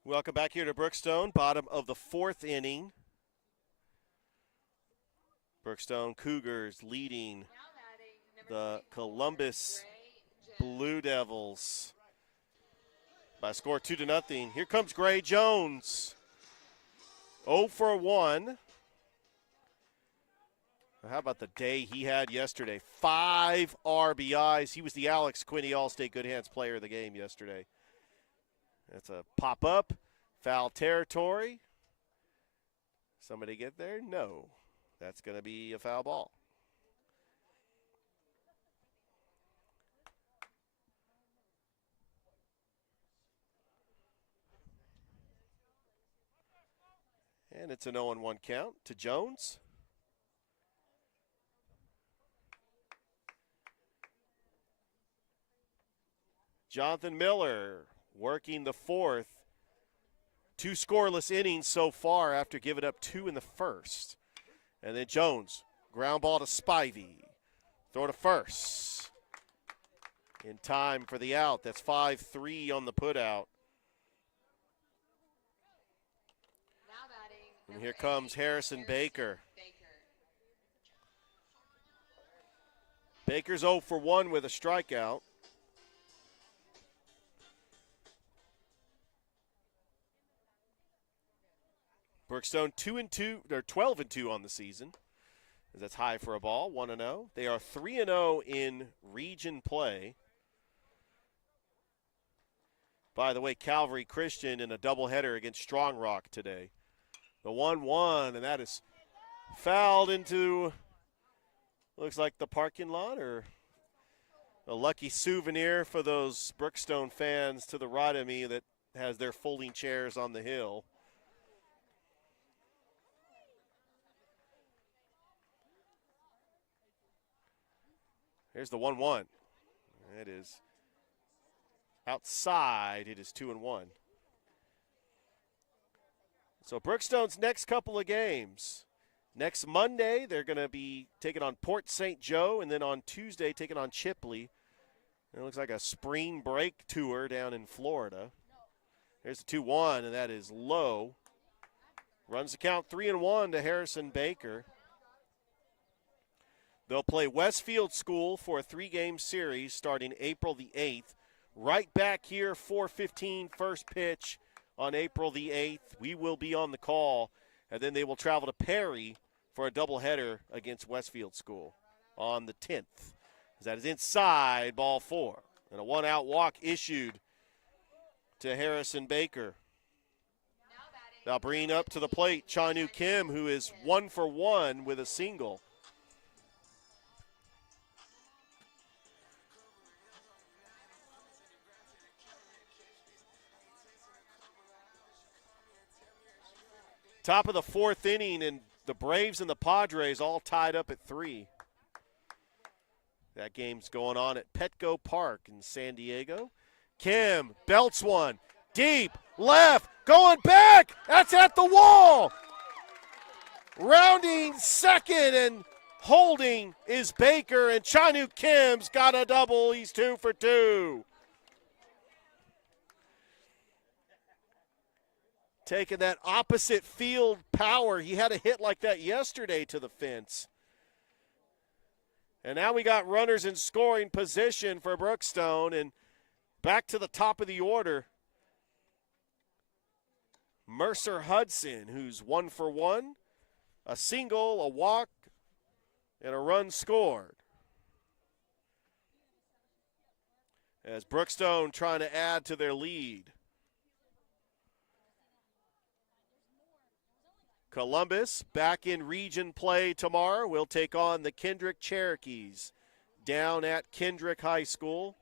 Welcome back here to Brookstone, bottom of the 4th inning. Brookstone Cougars leading the Columbus Blue Devils by a score 2-0. Here comes Gray Jones. 0 for 1. How about the day he had yesterday? 5 RBIs. He was the Alex Quinney All-State Good Hands player of the game yesterday. That's a pop-up. Foul territory. Somebody get there? No. That's going to be a foul ball. And it's an 0-1 count to Jones. Jonathan Miller working the fourth. 2 scoreless innings so far after giving up 2 in the first. And then Jones, ground ball to Spivey. Throw to first. In time for the out. That's 5-3 on the putout. And here comes Harrison Baker. Baker's 0 for 1 with a strikeout. Brookstone 2-2 or 12-2 on the season. That's high for a ball, 1-0. They are 3-0 in region play. By the way, Calvary Christian in a doubleheader against Strong Rock today. The 1-1, and that is fouled into, looks like the parking lot, or a lucky souvenir for those Brookstone fans to the right of me that has their folding chairs on the hill. Here's the 1-1. It is outside. It is 2-1. So Brookstone's next couple of games. Next Monday, they're going to be taking on Port St. Joe, and then on Tuesday, taking on Chipley. It looks like a spring break tour down in Florida. There's the 2-1, and that is low. Runs the count 3-1 to Harrison Baker. They'll play Westfield School for a 3-game series starting April the 8th. Right back here, 4:15 first pitch on April the 8th. We will be on the call, and then they will travel to Perry for a doubleheader against Westfield School on the 10th. That is inside, ball 4. And a 1-out walk issued to Harrison Baker. Now bringing up to the plate, Chanu Kim, who is 1 for 1 with a single. Top of the 4th inning, and the Braves and the Padres all tied up at 3. That game's going on at Petco Park in San Diego. Kim belts one, deep, left, going back. That's at the wall. Rounding second and holding is Baker, and Chanu Kim's got a double. He's 2 for 2. Taking that opposite field power. He had a hit like that yesterday to the fence. And now we got runners in scoring position for Brookstone, and back to the top of the order. Mercer Hudson, who's 1 for 1, a single, a walk, and a run scored. As Brookstone trying to add to their lead. Columbus back in region play tomorrow. We'll take on the Kendrick Cherokees down at Kendrick High School.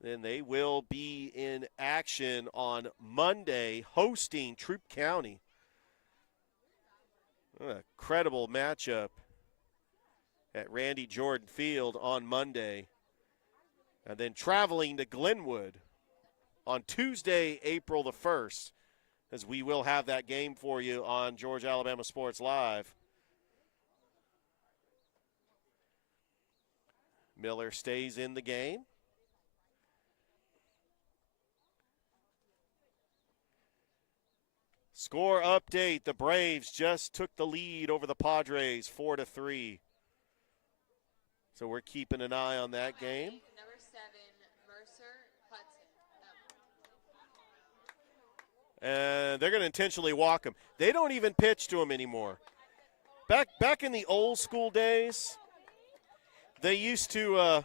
Then they will be in action on Monday hosting Troup County. What a credible matchup at Randy Jordan Field on Monday. And then traveling to Glenwood on Tuesday, April the 1st, as we will have that game for you on Georgia Alabama Sports Live. Miller stays in the game. Score update, the Braves just took the lead over the Padres 4-3. So we're keeping an eye on that game. Number 7, Mercer Hudson. And they're going to intentionally walk him. They don't even pitch to him anymore. Back in the old school days, they used to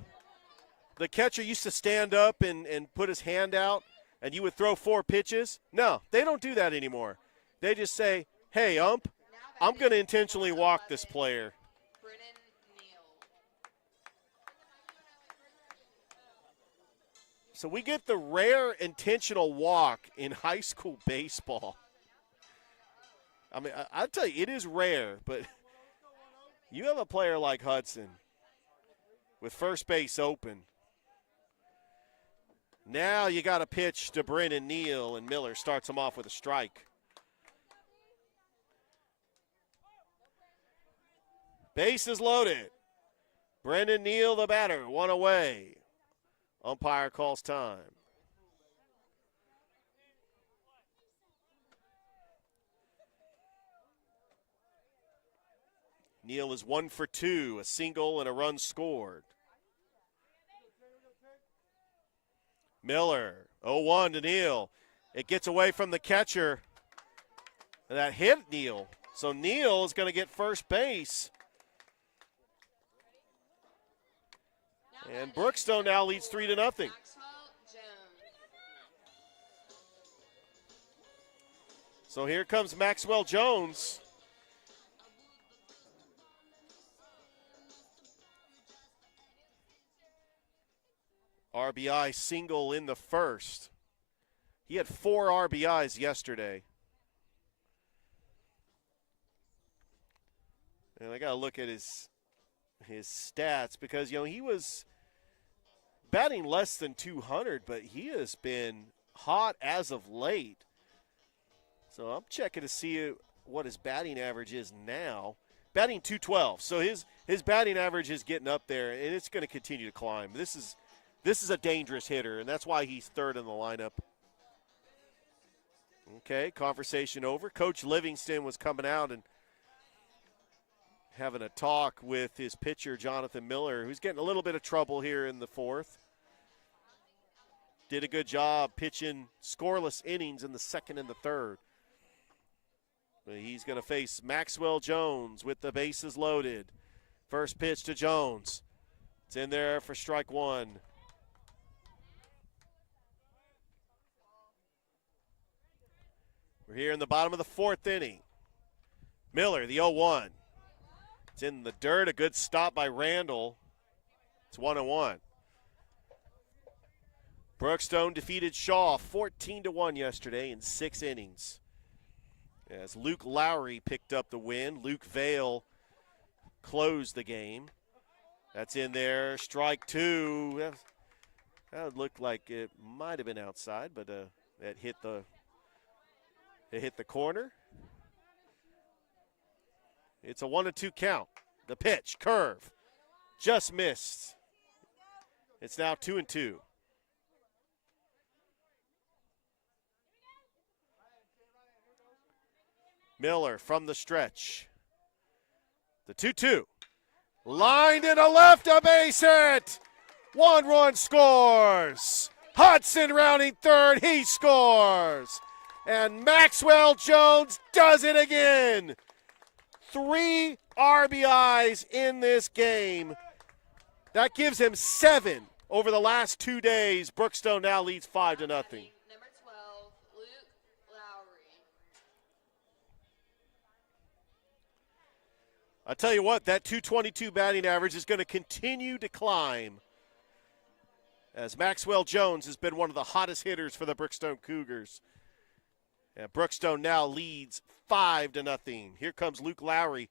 the catcher used to stand up and put his hand out, and you would throw 4 pitches. No, they don't do that anymore. They just say, hey, ump, I'm going to intentionally walk this player. So we get the rare intentional walk in high school baseball. I mean, I'll tell you, it is rare, but you have a player like Hudson with first base open. Now you got a pitch to Brennan Neal, and Miller starts him off with a strike. Bases loaded. Brennan Neal, the batter, 1 away. Umpire calls time. Neal is 1 for 2, a single and a run scored. Miller, 0-1 to Neal. It gets away from the catcher. And that hit Neal. So Neal is going to get first base. And Brookstone now leads 3-0. So here comes Maxwell Jones. RBI single in the first. He had 4 RBIs yesterday. And I got to look at his stats because, he was batting less than 200, but he has been hot as of late. So I'm checking to see what his batting average is now. Batting 212. So his batting average is getting up there, and it's going to continue to climb. This is a dangerous hitter, and that's why he's third in the lineup. Okay, conversation over. Coach Livingston was coming out and having a talk with his pitcher, Jonathan Miller, who's getting a little bit of trouble here in the fourth. Did a good job pitching scoreless innings in the second and the third. But he's going to face Maxwell Jones with the bases loaded. First pitch to Jones. It's in there for strike 1. We're here in the bottom of the 4th inning. Miller, the 0-1. It's in the dirt. A good stop by Randall. It's 1-1. Brookstone defeated Shaw 14-1 yesterday in 6 innings. As Luke Lowry picked up the win. Luke Vale closed the game. That's in there. Strike 2. That looked like it might have been outside, but that hit the corner. It's a 1-2 count. The pitch, curve, just missed. It's now 2-2. Miller from the stretch. The 2-2. Lined into left, a base hit. 1 run scores. Hudson rounding third, he scores. And Maxwell Jones does it again. 3 RBIs in this game. That gives him 7 over the last 2 days. Brookstone now leads 5-0. Number 12, Luke Lowry. I tell you what, that 222 batting average is going to continue to climb as Maxwell Jones has been one of the hottest hitters for the Brookstone Cougars. And Brookstone now leads 5-0. Here comes Luke Lowry,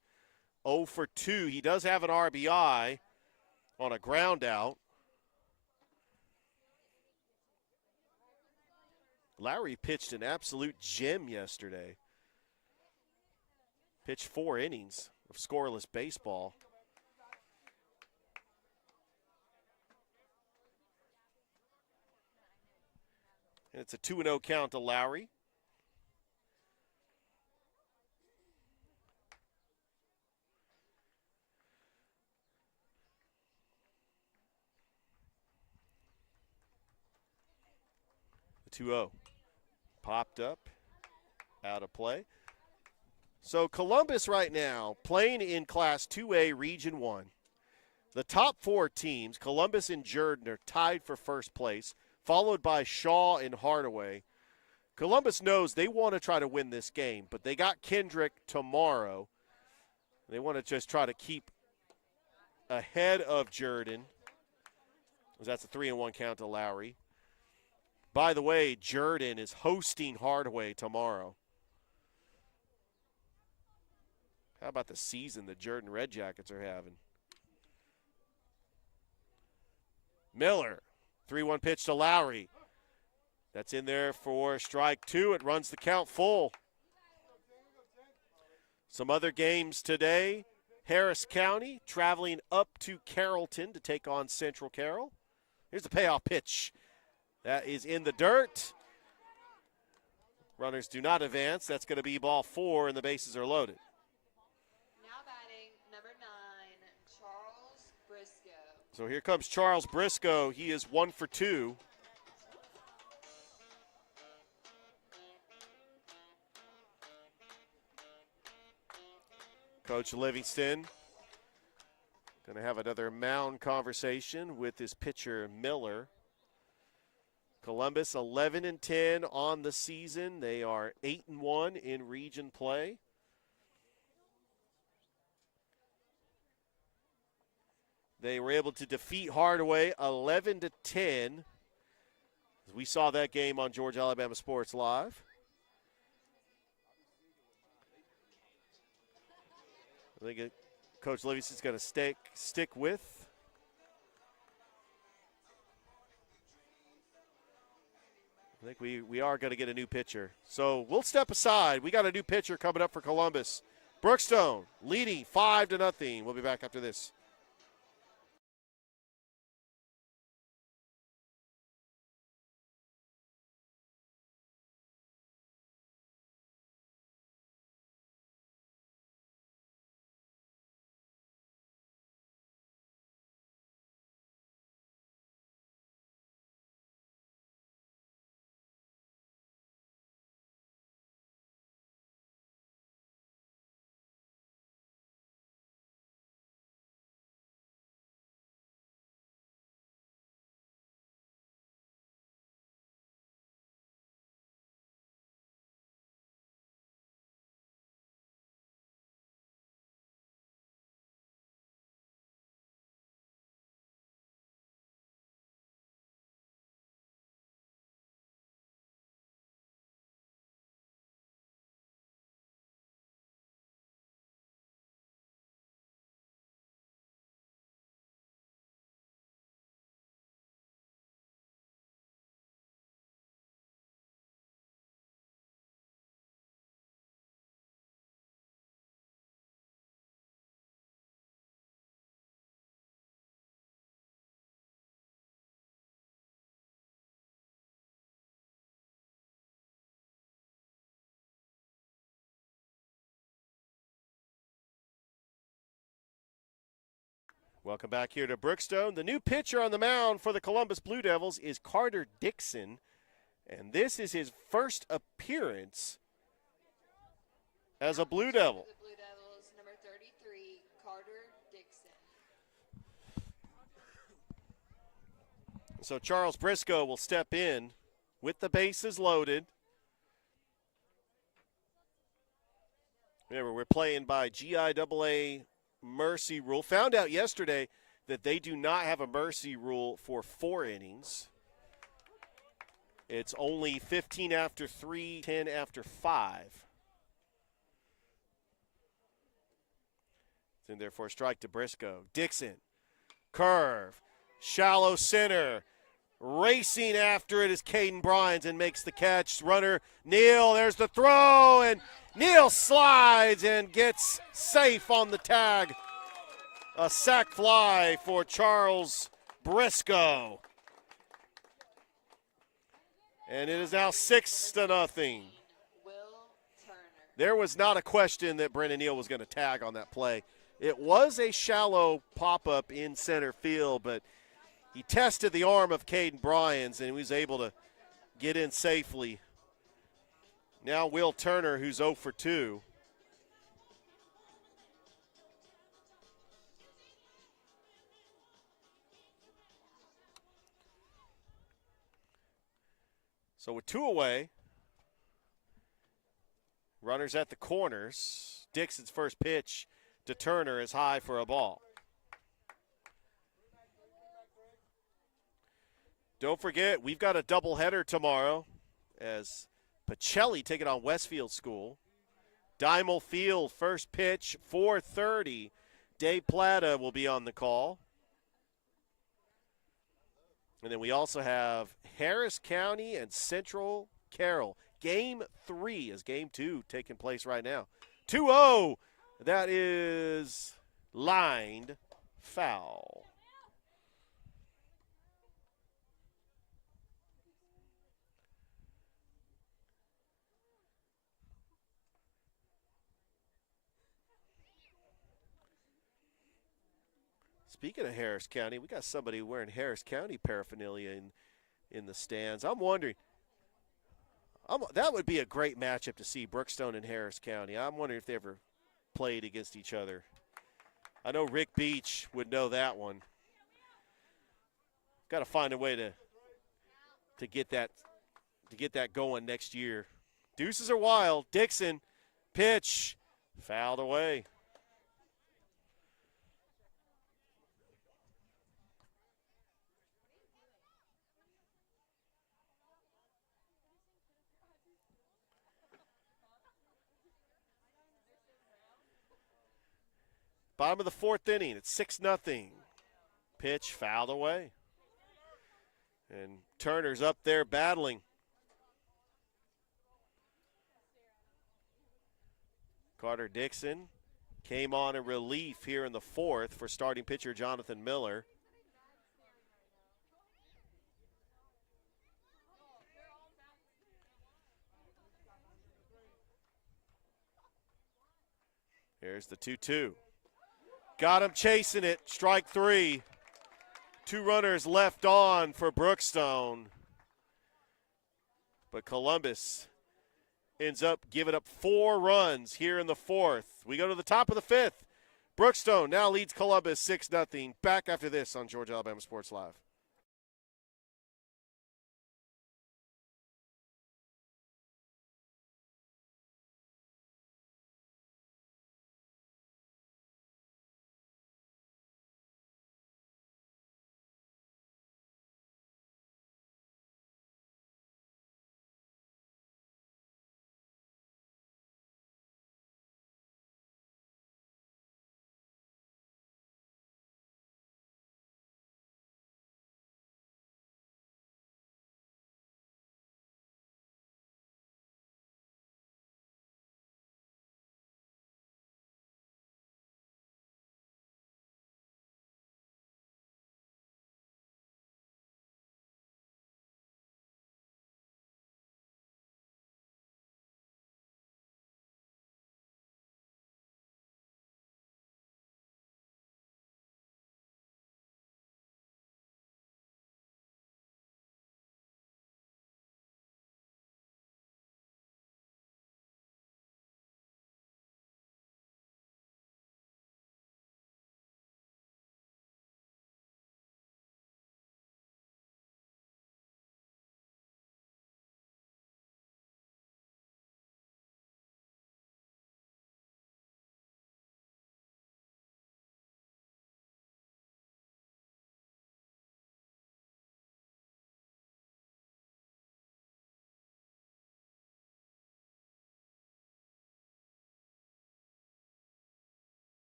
0 for 2. He does have an RBI on a ground out. Lowry pitched an absolute gem yesterday. Pitched 4 innings of scoreless baseball. And it's a 2-0 count to Lowry. The 2-0. Popped up. out of play. So Columbus right now playing in Class 2A Region 1. The top 4 teams, Columbus and Jordan, are tied for first place, followed by Shaw and Hardaway. Columbus knows they want to try to win this game, but they got Kendrick tomorrow. They want to just try to keep ahead of Jordan. That's a 3-1 count to Lowry. By the way, Jordan is hosting Hardaway tomorrow. How about the season the Jordan Red Jackets are having? Miller, 3-1 pitch to Lowry. That's in there for strike 2. It runs the count full. Some other games today. Harris County traveling up to Carrollton to take on Central Carroll. Here's the payoff pitch. That is in the dirt. Runners do not advance. That's going to be ball 4, and the bases are loaded. Now batting number 9, Charles Briscoe. So here comes Charles Briscoe. He is 1 for 2. Coach Livingston going to have another mound conversation with his pitcher Miller. Columbus 11-10 on the season. They are 8-1 in region play. They were able to defeat Hardaway 11-10. We saw that game on Georgia Alabama Sports Live. I think Coach Livingston's going to stick with. I think we are going to get a new pitcher. So we'll step aside. We got a new pitcher coming up for Columbus. Brookstone leading 5-0. We'll be back after this. Welcome back here to Brookstone. The new pitcher on the mound for the Columbus Blue Devils is Carter Dixon, and this is his first appearance as a Blue Devil. The Blue Devils, number 33, Carter Dixon. So Charles Briscoe will step in with the bases loaded. Remember, we're playing by GIAA mercy rule. Found out yesterday that they do not have a mercy rule for 4 innings. It's only 15 after 3, 10 after 5. It's in there for a strike to Briscoe. Dixon, curve, shallow center. Racing after it is Caden Bryans and makes the catch. Runner, Neal, there's the throw, and Neal slides and gets safe on the tag. A sac fly for Charles Briscoe. And it is now 6-0. Will Turner. There was not a question that Brennan Neal was going to tag on that play. It was a shallow pop-up in center field, but he tested the arm of Caden Bryans and he was able to get in safely. Now Will Turner, who's 0 for 2. So with 2 away, runners at the corners. Dixon's first pitch to Turner is high for a ball. Don't forget, we've got a doubleheader tomorrow as Pacelli taking on Westfield School. Dimel Field, first pitch, 4:30. Dave Plata will be on the call. And then we also have Harris County and Central Carroll. Game 3 is game 2 taking place right now. 2-0. That is lined foul. Speaking of Harris County, we got somebody wearing Harris County paraphernalia in the stands. I'm wondering, that would be a great matchup to see, Brookstone and Harris County. I'm wondering if they ever played against each other. I know Rick Beach would know that one. Got to find a way to get that going next year. Deuces are wild. Dixon, pitch, fouled away. Bottom of the 4th inning. It's 6-0. Pitch fouled away. And Turner's up there battling. Carter Dixon came on in relief here in the 4th for starting pitcher Jonathan Miller. Here's the 2-2. Got him chasing it. Strike 3. 2 runners left on for Brookstone. But Columbus ends up giving up 4 runs here in the 4th. We go to the top of the 5th. Brookstone now leads Columbus 6-0. Back after this on Georgia Alabama Sports Live.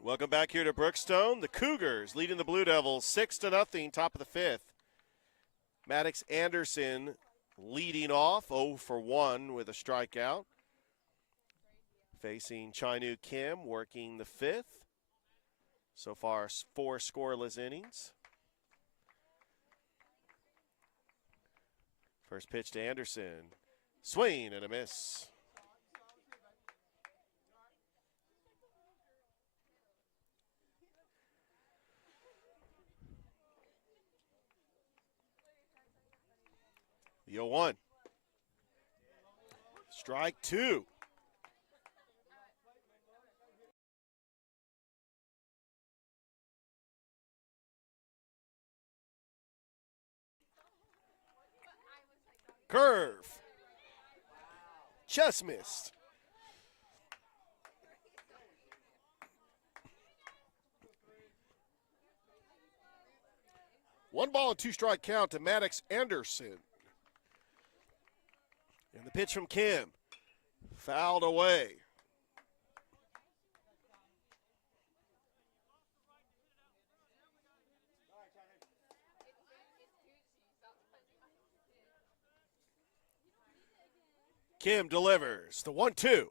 Welcome back here to Brookstone. The Cougars leading the Blue Devils 6-0, top of the 5th. Maddox Anderson leading off 0 for 1 with a strikeout. Facing Chinu Kim working the 5th. So far 4 scoreless innings. First pitch to Anderson. Swing and a miss. The 0-1. Strike two. Curve. Just missed. One ball and two strike count to Maddox Anderson. And the pitch from Kim. Fouled away. Kim delivers the 1-2.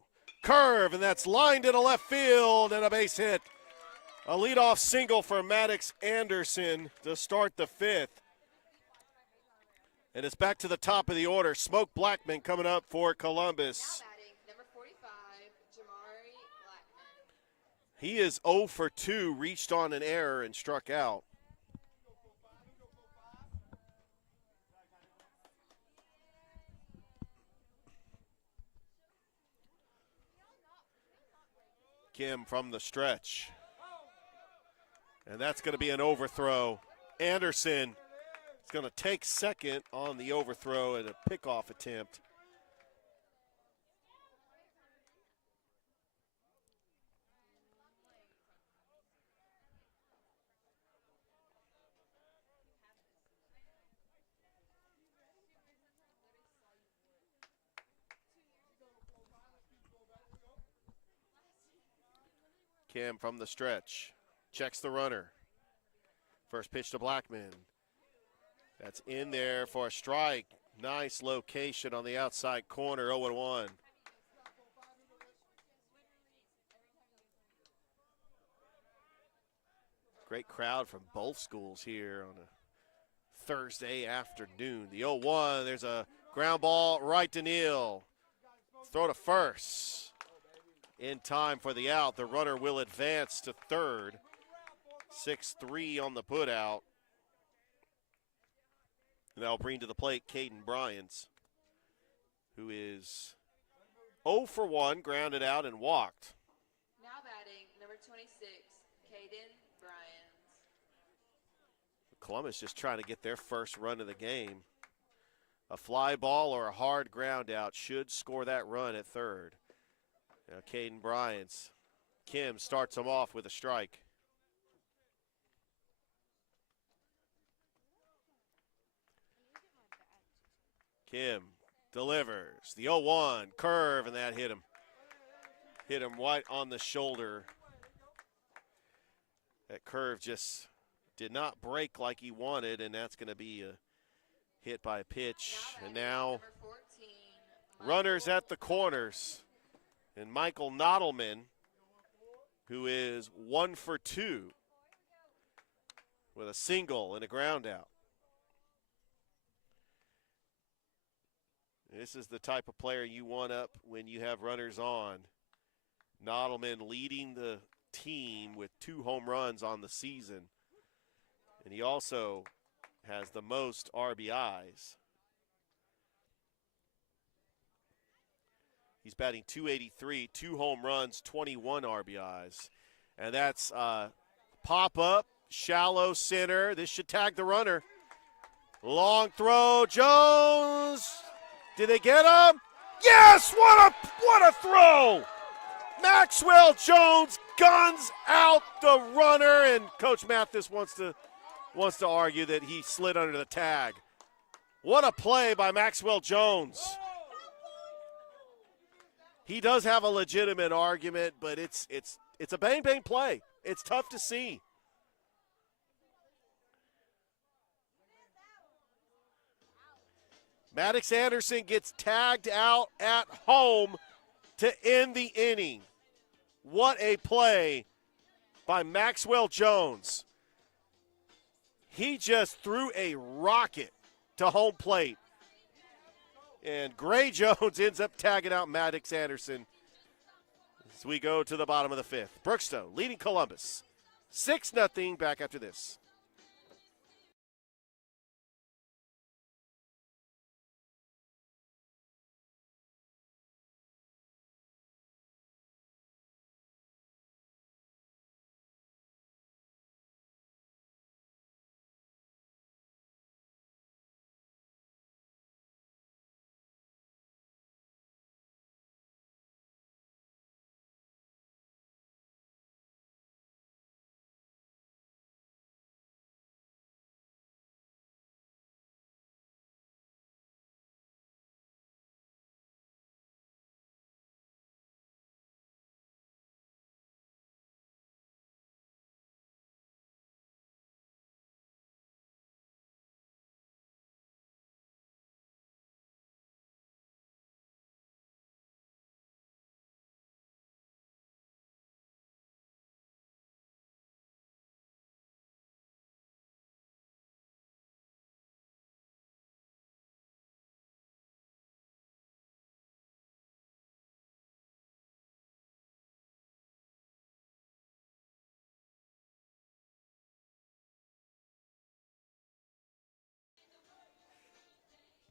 Curve, and that's lined into left field, and a base hit. A leadoff single for Maddox Anderson to start the fifth. And it's back to the top of the order. Smoke Blackman coming up for Columbus. Now batting, number 45, Jamari Blackman. He is 0 for 2, reached on an error and struck out. Kim from the stretch. And that's going to be an overthrow. Anderson is going to take second on the overthrow and a pickoff attempt. Kim from the stretch. Checks the runner. First pitch to Blackman. That's in there for a strike. Nice location on the outside corner, 0-1. Great crowd from both schools here on a Thursday afternoon. The 0-1, there's a ground ball right to Neal. Throw to first. In time for the out. The runner will advance to third. 6-3 on the putout. And that'll bring to the plate Caden Bryans, who is 0 for 1, grounded out and walked. Now batting, number 26, Caden Bryans. Columbus just trying to get their first run of the game. A fly ball or a hard ground out should score that run at third. Now Caden Bryans. Kim starts him off with a strike. Kim delivers the 0-1 curve, and that hit him. Hit him right on the shoulder. That curve just did not break like he wanted, and that's going to be a hit by a pitch. And now Number 14, runners at the corners. And Michael Nodelman, who is 1 for 2 with a single and a ground out. This is the type of player you want up when you have runners on. Nodelman leading the team with 2 home runs on the season. And he also has the most RBIs. He's batting .283, 2 home runs, 21 RBIs. And that's pop-up, shallow center. This should tag the runner. Long throw, Jones. Did they get him? Yes, what a throw! Maxwell Jones guns out the runner, and Coach Mathis wants to argue that he slid under the tag. What a play by Maxwell Jones. He does have a legitimate argument, but it's a bang-bang play. It's tough to see. Maddox Anderson gets tagged out at home to end the inning. What a play by Maxwell Jones. He just threw a rocket to home plate. And Gray Jones ends up tagging out Maddox Anderson as we go to the bottom of the fifth. Brookstone leading Columbus 6-0, back after this.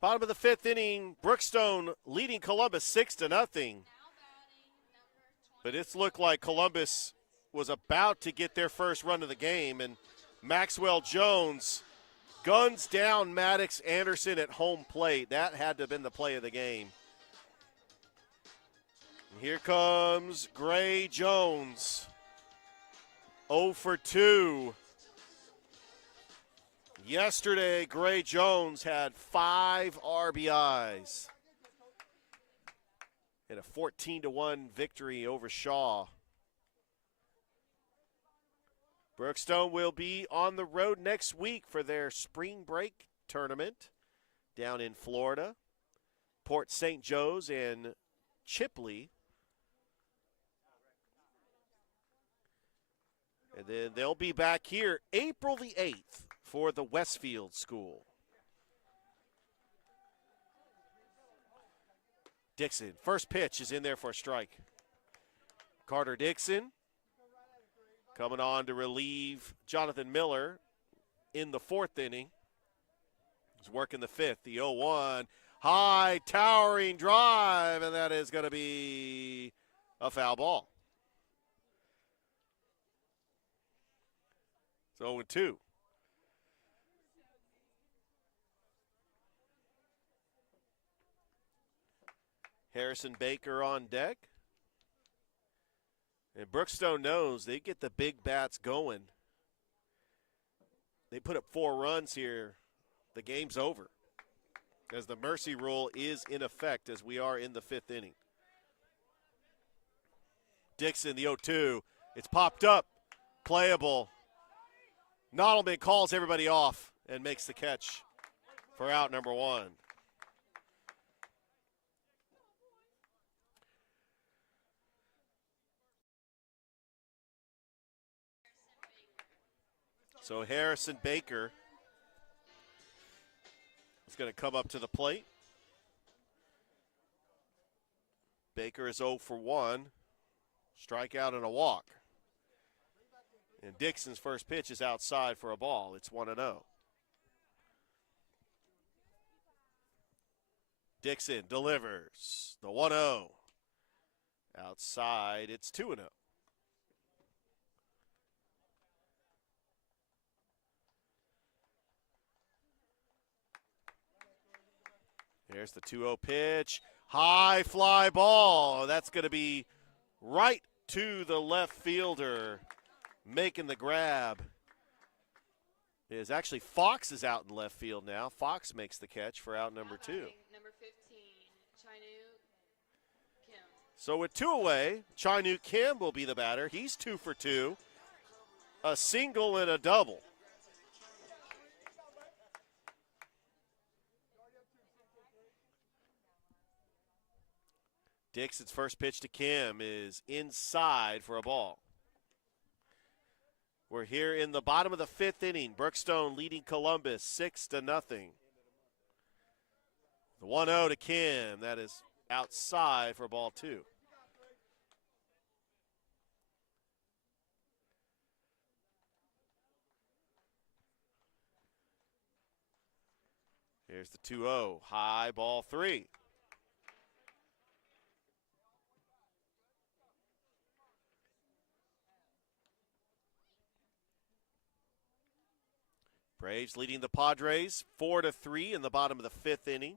Bottom of the fifth inning, Brookstone leading Columbus 6-0. But it's looked like Columbus was about to get their first run of the game, and Maxwell Jones guns down Maddox Anderson at home plate. That had to have been the play of the game. And here comes Gray Jones. 0 for 2. Yesterday, Gray Jones had 5 RBIs in a 14-1 victory over Shaw. Brookstone will be on the road next week for their spring break tournament down in Florida. Port St. Joe's and Chipley. And then they'll be back here April the 8th for the Westfield School. Dixon, first pitch is in there for a strike. Carter Dixon coming on to relieve Jonathan Miller in the 4th inning. He's working the 5th, the 0-1. High, towering drive, and that is going to be a foul ball. It's 0-2. Harrison Baker on deck. And Brookstone knows they get the big bats going. They put up 4 runs here. The game's over, as the mercy rule is in effect as we are in the 5th inning. Dixon, the 0-2. It's popped up. Playable. Nottleman calls everybody off and makes the catch for out number 1. So Harrison Baker is going to come up to the plate. Baker is 0 for 1. Strikeout and a walk. And Dixon's first pitch is outside for a ball. It's 1-0. Dixon delivers the 1-0. Outside, it's 2-0. Here's the 2-0 pitch. High fly ball. That's going to be right to the left fielder. Making the grab is actually Fox is out in left field now. Fox makes the catch for out number 2. Number 15, Chinu Kim. So with 2 away, Chinu Kim will be the batter. He's 2 for 2. A single and a double. Dixon's first pitch to Kim is inside for a ball. We're here in the bottom of the 5th inning. Brookstone leading Columbus 6-0. The 1-0 to Kim. That is outside for ball 2. Here's the 2-0. High ball 3. Braves leading the Padres 4-3 in the bottom of the 5th inning.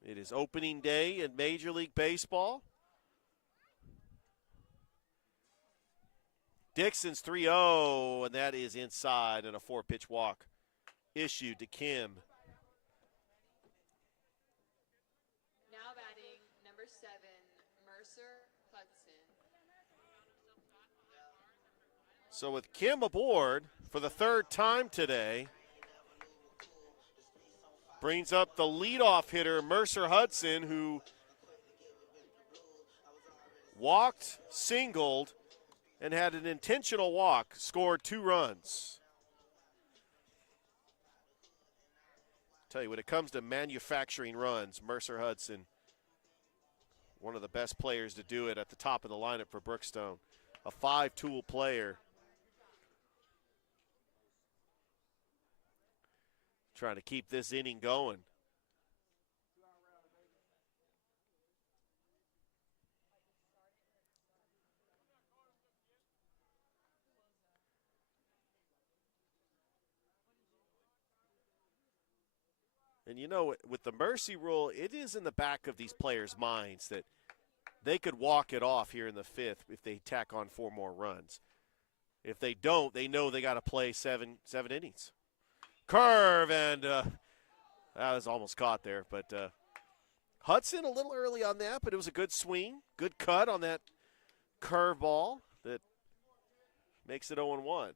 It is opening day in Major League Baseball. Dixon's 3-0, and that is inside, and a 4-pitch walk issued to Kim. Now batting, number 7, Mercer Hudson. So with Kim aboard for the 3rd time today, brings up the leadoff hitter, Mercer Hudson, who walked, singled, and had an intentional walk, scored 2 runs. Tell you, when it comes to manufacturing runs, Mercer Hudson, one of the best players to do it at the top of the lineup for Brookstone. A 5-tool player. trying to keep this inning going. And with the mercy rule, it is in the back of these players' minds that they could walk it off here in the fifth if they tack on 4 more runs. If they don't, they know they got to play seven innings. Curve, and that was almost caught there. But Hudson a little early on that, but it was a good swing, good cut on that curve ball that makes it 0-1.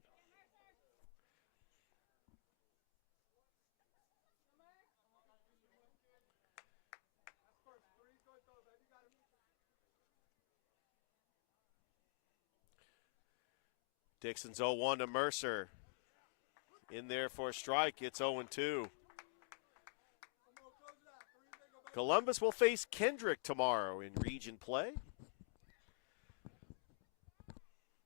Dixon's 0-1 to Mercer. In there for a strike. It's 0-2. Columbus will face Kendrick tomorrow in region play.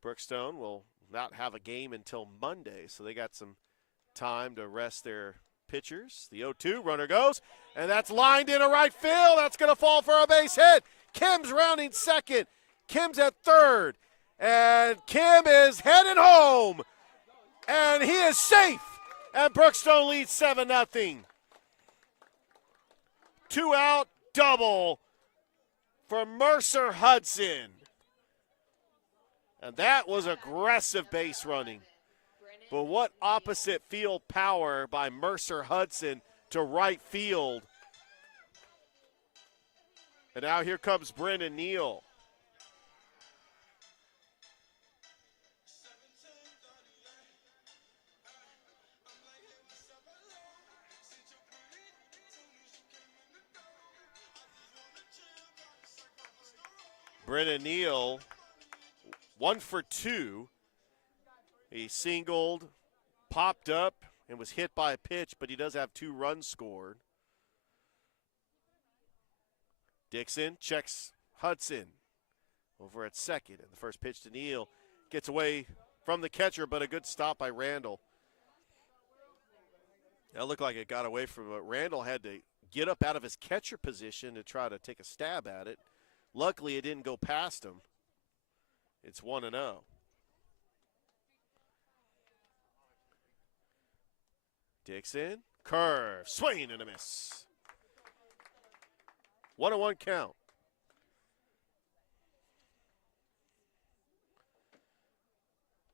Brookstone will not have a game until Monday, so they got some time to rest their pitchers. The 0-2 runner goes, and that's lined into right field. That's going to fall for a base hit. Kim's rounding second. Kim's at third. And Kim is headed home. And he is safe. And Brookstone leads 7-0. 2-out double for Mercer Hudson. And that was aggressive base running. But what opposite field power by Mercer Hudson to right field. And now here comes Brennan Neal. Brennan Neal, 1 for 2. He singled, popped up, and was hit by a pitch, but he does have 2 runs scored. Dixon checks Hudson over at second. And the first pitch to Neal gets away from the catcher, but a good stop by Randall. That looked like it got away from it. Randall had to get up out of his catcher position to try to take a stab at it. Luckily, it didn't go past him. It's 1-0. Dixon, curve, swing and a miss. 1-1 count.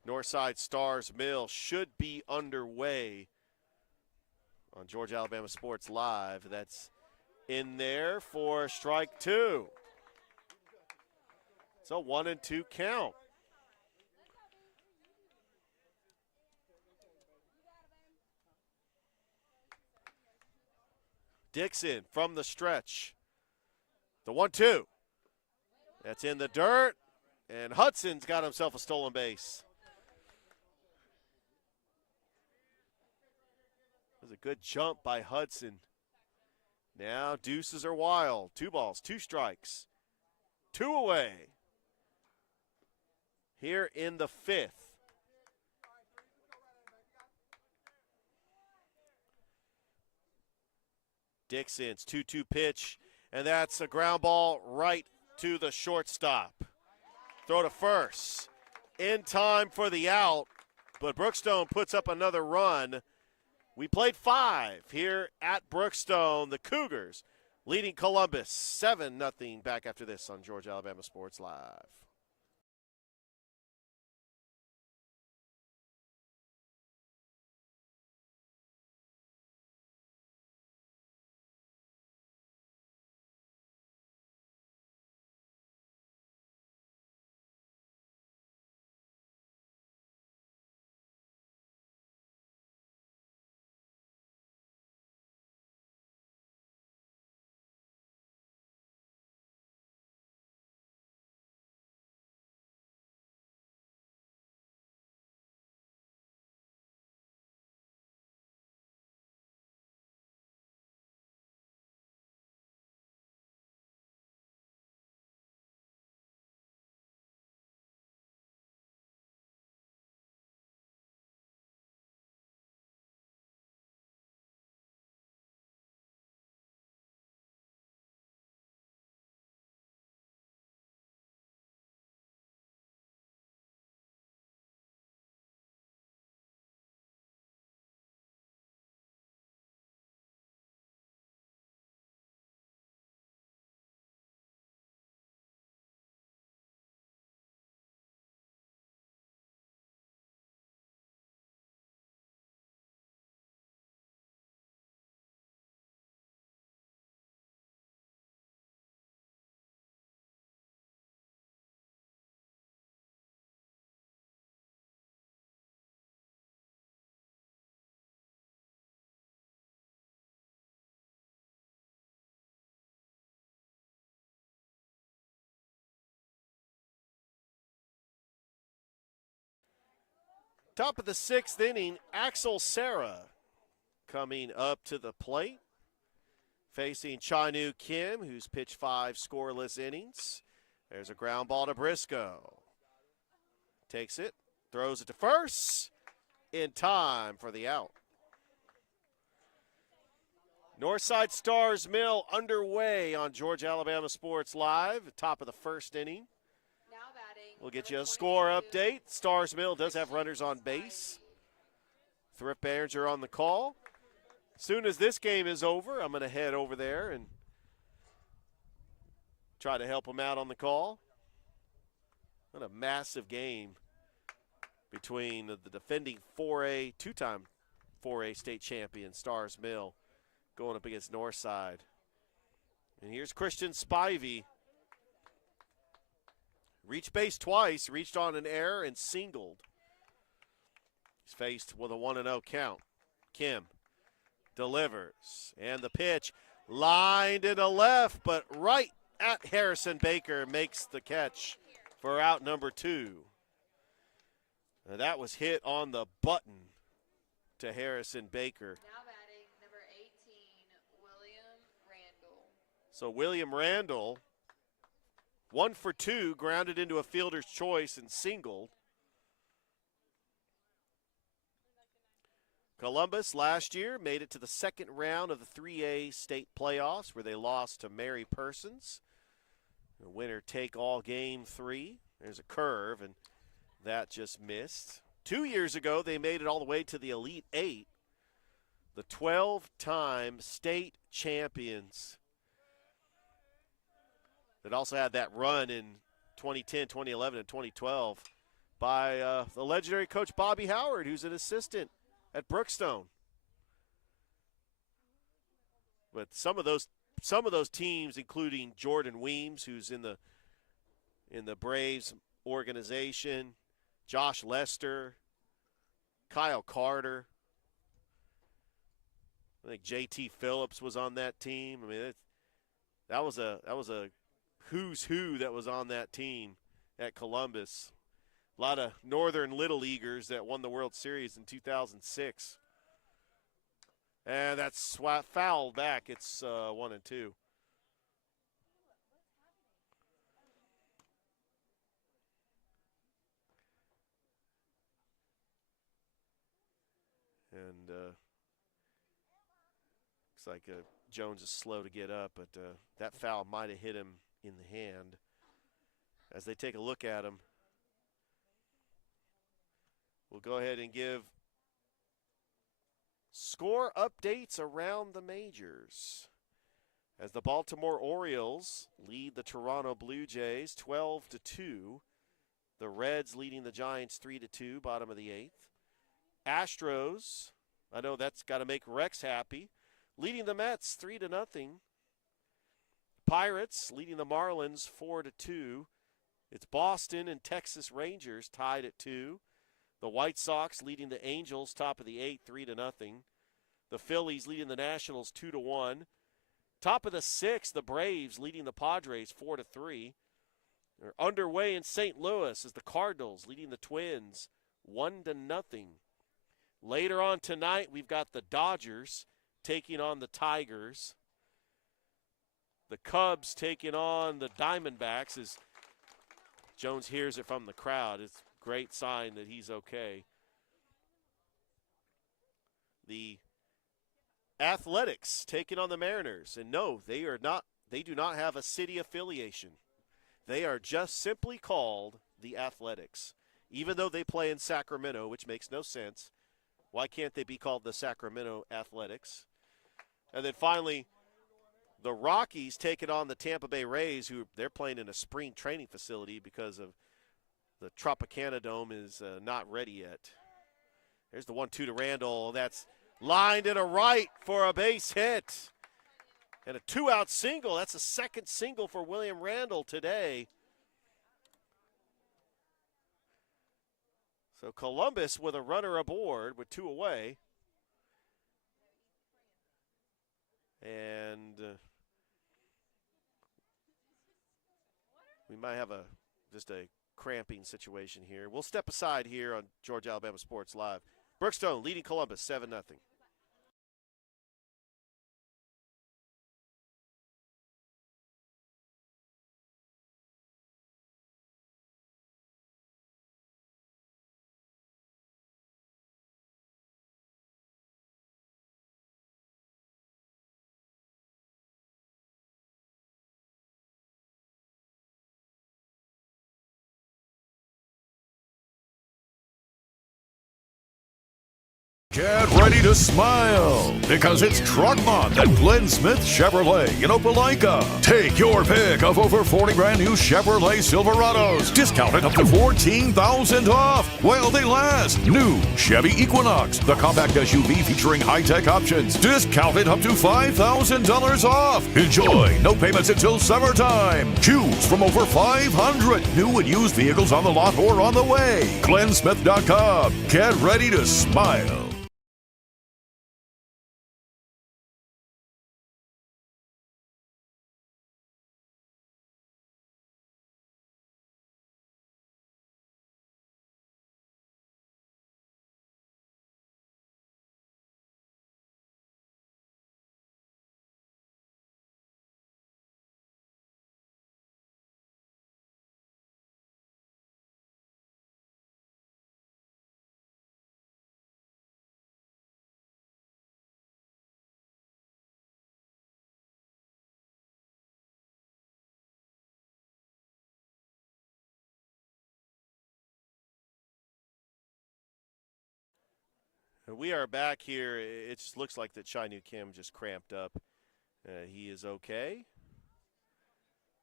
Northside Stars Mill should be underway on Georgia Alabama Sports Live. That's in there for strike 2. So 1-2 count. Dixon from the stretch. The 1-2. That's in the dirt. And Hudson's got himself a stolen base. That was a good jump by Hudson. Now deuces are wild. 2 balls, 2 strikes. 2 away. Here in the 5th. Dixon's 2-2 pitch, and that's a ground ball right to the shortstop. Throw to first. In time for the out, but Brookstone puts up another run. We played 5 here at Brookstone. The Cougars leading Columbus 7-0 back after this on Georgia Alabama Sports Live. Top of the 6th inning, Axel Serra coming up to the plate, facing Chanu Kim, who's pitched 5 scoreless innings. There's a ground ball to Briscoe. Takes it, throws it to first, in time for the out. Northside Stars Mill underway on Georgia Alabama Sports Live, top of the 1st inning. Now batting. We'll get you a score update. Stars Mill does have runners on base. Thrift Barons are on the call. As soon as this game is over, I'm going to head over there and try to help them out on the call. What a massive game between the defending 4A, 2-time 4A state champion, Stars Mill, going up against Northside. And here's Christian Spivey. Reached base twice, reached on an error and singled. He's faced with a 1-0 count. Kim delivers, and the pitch lined into left, but right at Harrison Baker makes the catch for out number 2. And that was hit on the button to Harrison Baker. Now batting number 18, William Randall. So William Randall, 1 for 2, grounded into a fielder's choice and singled. Columbus last year made it to the 2nd round of the 3A state playoffs, where they lost to Mary Persons. The winner take all game 3. There's a curve, and that just missed. 2 years ago, they made it all the way to the Elite 8, the 12-time state champions that also had that run in 2010, 2011, and 2012 by the legendary coach Bobby Howard, who's an assistant at Brookstone. But some of those teams, including Jordan Weems, who's in the Braves organization, Josh Lester, Kyle Carter. I think J.T. Phillips was on that team. I mean, that was a who's who that was on that team at Columbus. A lot of Northern Little Leaguers that won the World Series in 2006. And that's fouled back. It's 1-2. And looks like Jones is slow to get up, but that foul might have hit him in the hand. As they take a look at him, we'll go ahead and give score updates around the majors. As the Baltimore Orioles lead the Toronto Blue Jays 12-2. The Reds leading the Giants 3-2, bottom of the 8th. Astros, I know that's got to make Rex happy, leading the Mets 3-0. Pirates leading the Marlins 4-2. It's Boston and Texas Rangers tied at 2. The White Sox leading the Angels top of the 8th 3-0. The Phillies leading the Nationals 2-1. Top of the 6th, the Braves leading the Padres 4-3. They're underway in St. Louis as the Cardinals leading the Twins 1-0. Later on tonight, we've got the Dodgers taking on the Tigers. The Cubs taking on the Diamondbacks as Jones hears it from the crowd. It's a great sign that he's okay. The Athletics taking on the Mariners. And no, they do not have a city affiliation. They are just simply called the Athletics. Even though they play in Sacramento, which makes no sense. Why can't they be called the Sacramento Athletics? And then finally, the Rockies taking on the Tampa Bay Rays, who they're playing in a spring training facility because of the Tropicana Dome is not ready yet. There's the 1-2 to Randall. That's lined in a right for a base hit. And a 2-out single. That's the 2nd single for William Randall today. So Columbus with a runner aboard with 2 away. And we might have just a cramping situation here. We'll step aside here on Georgia Alabama Sports Live. Brookstone leading Columbus 7-0. Get ready to smile because it's Truck Month at Glenn Smith Chevrolet in Opelika. Take your pick of over 40 brand new Chevrolet Silverados, discounted up to $14,000 off while they last. New Chevy Equinox, the compact SUV featuring high-tech options, discounted up to $5,000 off. Enjoy no payments until summertime. Choose from over 500 new and used vehicles on the lot or on the way. GlennSmith.com. Get ready to smile. We are back here. It just looks like that Chai Nu Kim just cramped up. He is okay.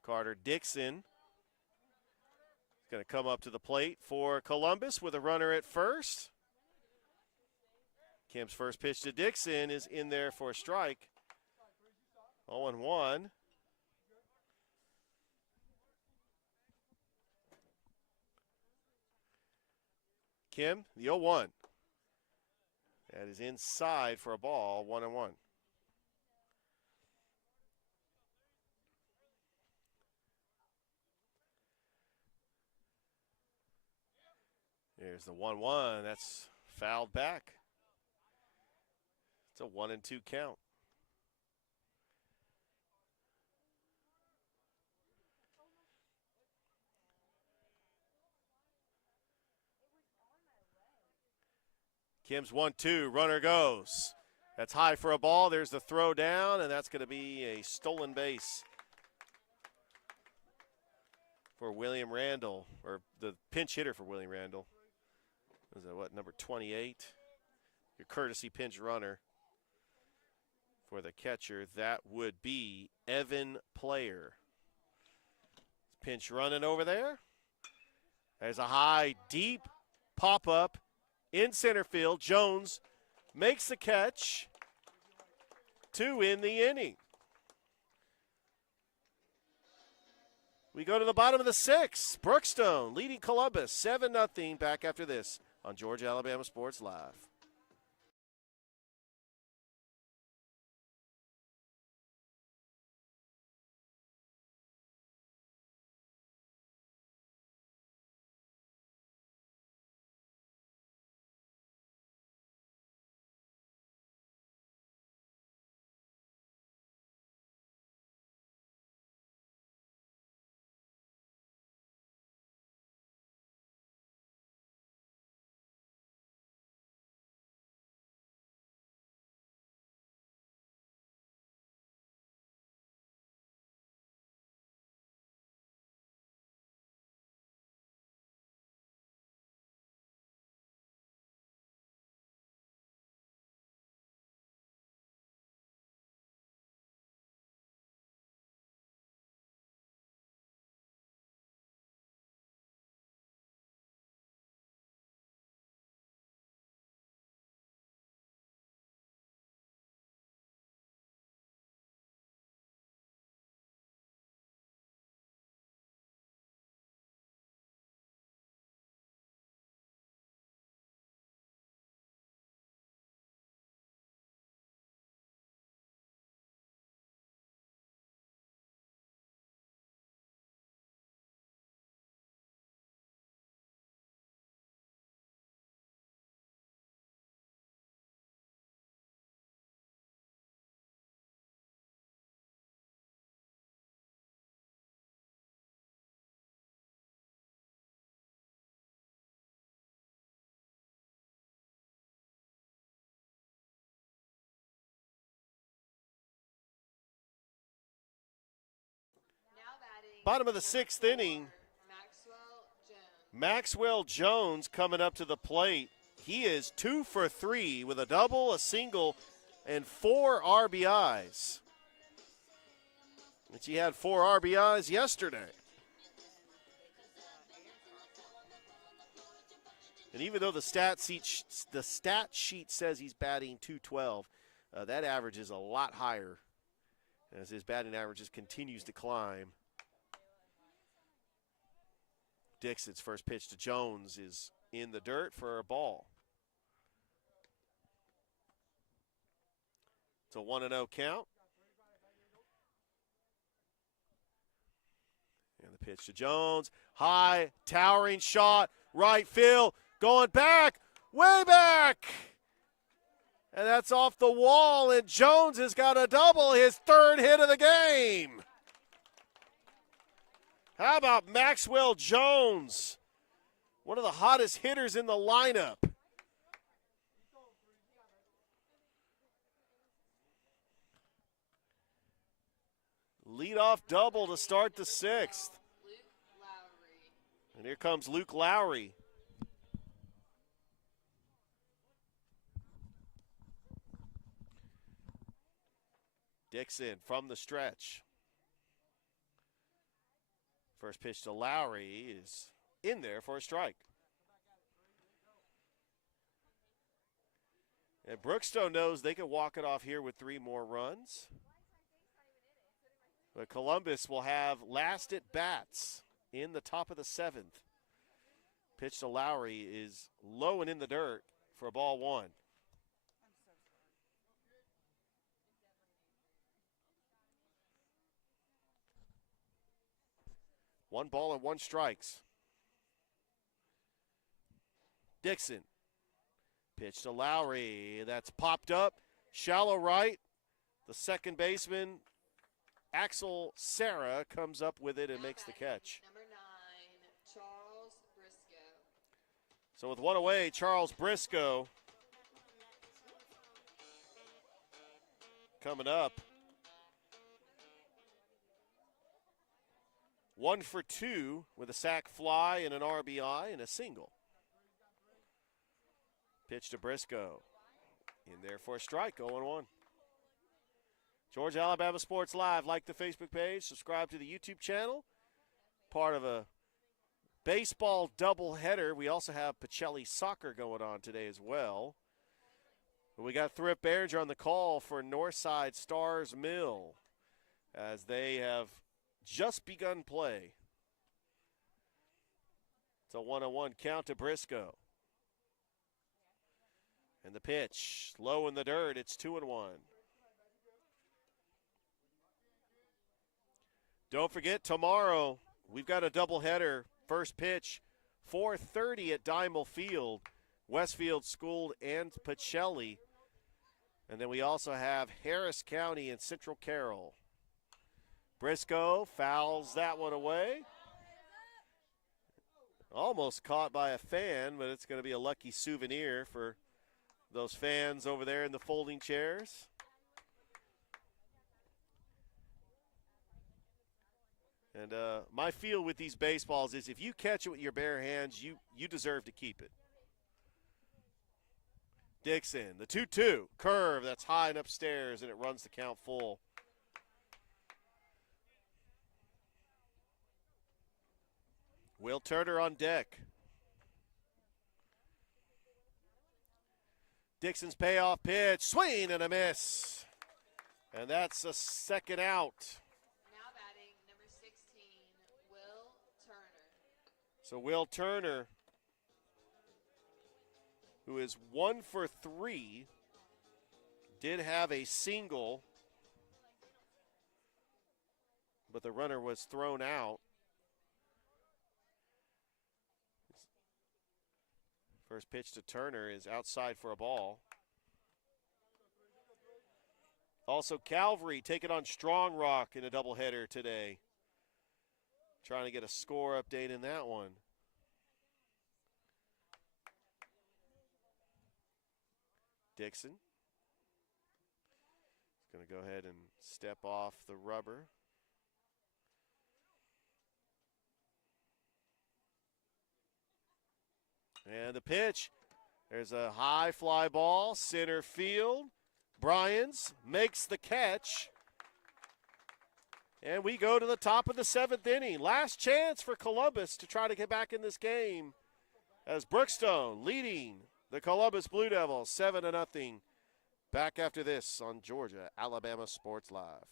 Carter Dixon is going to come up to the plate for Columbus with a runner at first. Kim's first pitch to Dixon is in there for a strike. 0-1. Kim, the 0-1. That is inside for a ball, 1-1. There's the 1-1. That's fouled back. It's a 1-2 count. Kim's 1-2, runner goes. That's high for a ball. There's the throw down, and that's going to be a stolen base for William Randall, or the pinch hitter for William Randall. Is that what, number 28? Your courtesy pinch runner for the catcher. That would be Evan Player. Pinch running over there. There's a high, deep pop-up in center field. Jones makes the catch to end the inning. We go to the bottom of the sixth. Brookstone leading Columbus 7-0. Back after this on Georgia Alabama Sports Live. Bottom of the 6th inning. Maxwell Jones coming up to the plate. He is 2 for 3 with a double, a single, and 4 RBIs. And he had 4 RBIs yesterday. And even though the stat sheet says he's batting .212, that average is a lot higher as his batting average just continues to climb. Dixon's first pitch to Jones is in the dirt for a ball. It's a 1-0 count. And the pitch to Jones. High, towering shot, right field, going back, way back. And that's off the wall, and Jones has got a double, his 3rd hit of the game. How about Maxwell Jones, one of the hottest hitters in the lineup? Leadoff double to start the 6th. And here comes Luke Lowry. Dixon from the stretch. First pitch to Lowry is in there for a strike. And Brookstone knows they can walk it off here with 3 more runs. But Columbus will have last at bats in the top of the 7th. Pitch to Lowry is low and in the dirt for ball 1. One ball and 1 strikes. Dixon. Pitch to Lowry. That's popped up. Shallow right. The second baseman, Axel Serra, comes up with it and makes the catch. Number 9, Charles Briscoe. So with 1 away, Charles Briscoe coming up. 1 for 2 with a sac fly and an RBI and a single. Pitch to Briscoe. In there for a strike, 0-1. Georgia Alabama Sports Live. Like the Facebook page, subscribe to the YouTube channel. Part of a baseball doubleheader. We also have Pacelli soccer going on today as well. But we got Thrip Behringer on the call for Northside Stars Mill as they have just begun play. It's a 1-1 count to Briscoe. And the pitch, low in the dirt, it's 2-1. Don't forget, tomorrow we've got a doubleheader. First pitch, 4:30 at Dimel Field. Westfield School and Pacelli. And then we also have Harris County and Central Carroll. Briscoe fouls that one away. Almost caught by a fan, but it's going to be a lucky souvenir for those fans over there in the folding chairs. And my feel with these baseballs is if you catch it with your bare hands, you deserve to keep it. Dixon, the 2-2, curve that's high and upstairs, and it runs the count full. Will Turner on deck. Dixon's payoff pitch, swing and a miss. And that's a second out. Now batting, number 16, Will Turner. So Will Turner, who is 1 for 3, did have a single, but the runner was thrown out. First pitch to Turner is outside for a ball. Also, Calvary taking on Strong Rock in a doubleheader today. Trying to get a score update in that one. Dixon is going to go ahead and step off the rubber. And the pitch. There's a high fly ball, center field. Bryans makes the catch. And we go to the top of the 7th inning. Last chance for Columbus to try to get back in this game as Brookstone leading the Columbus Blue Devils 7-0. Back after this on Georgia Alabama Sports Live.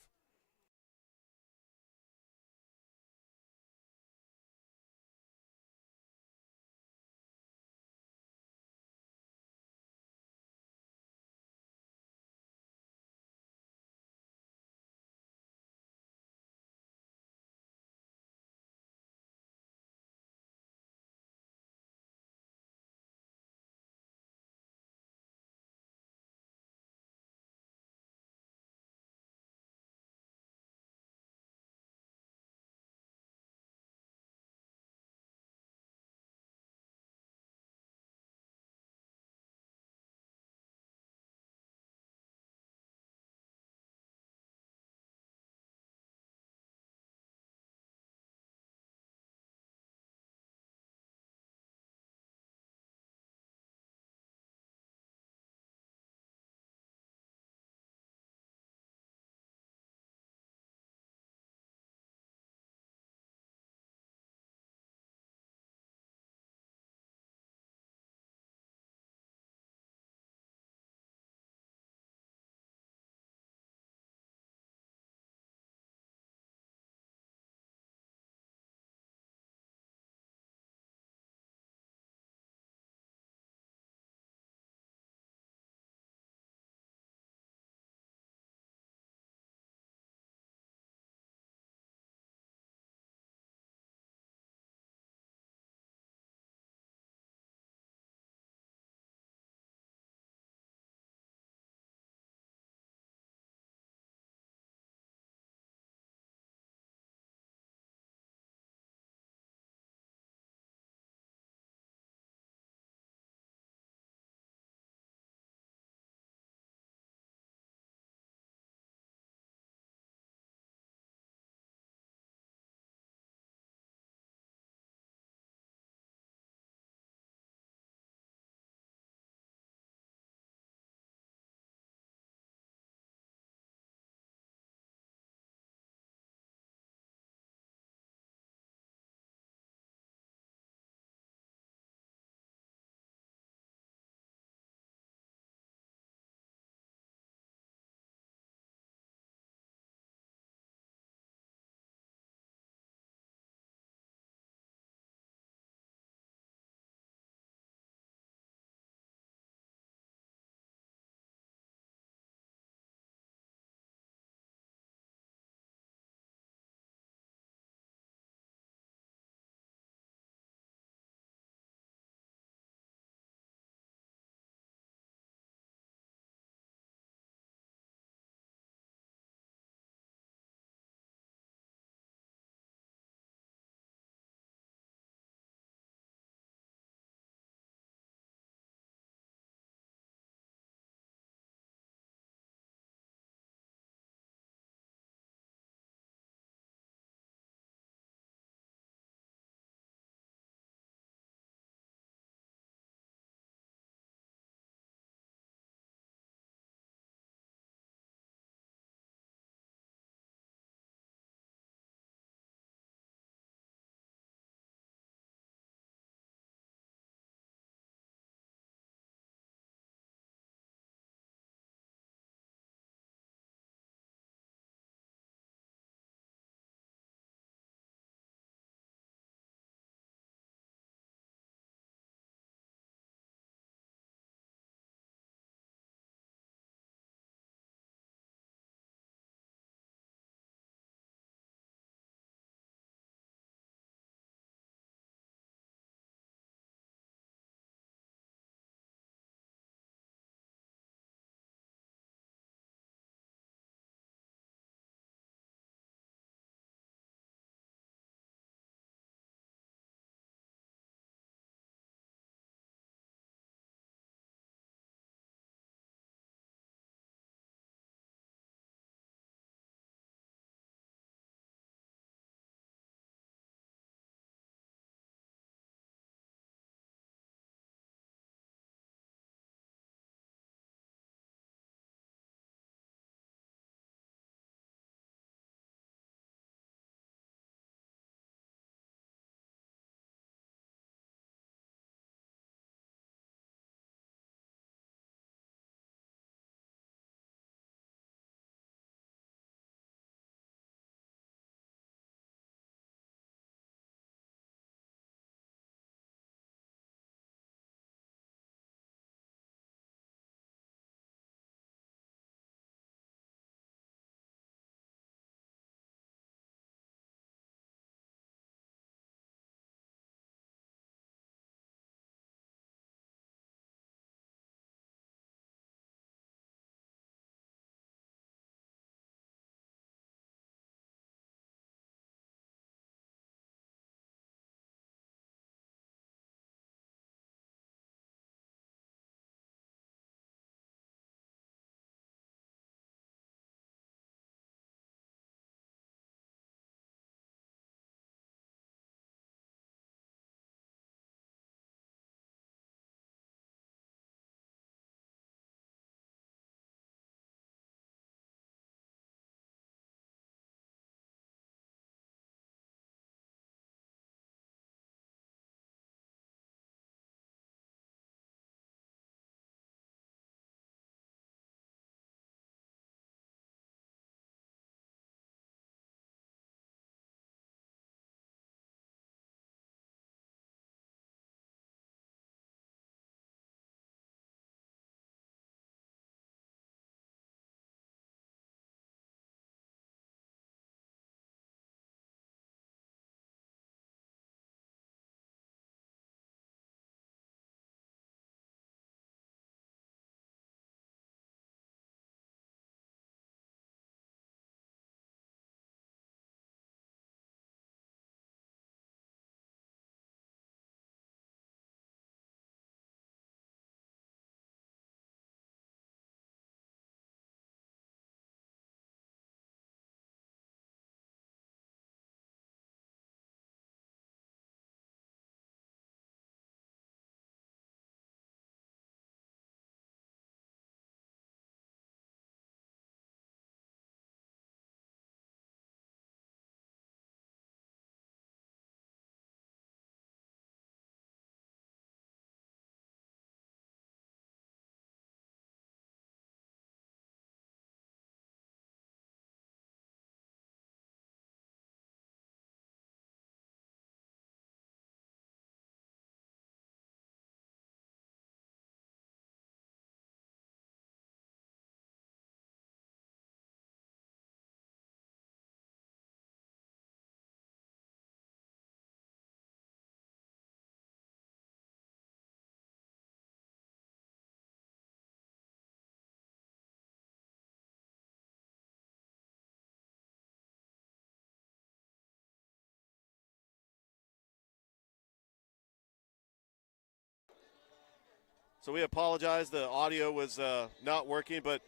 So we apologize. The audio was not working, but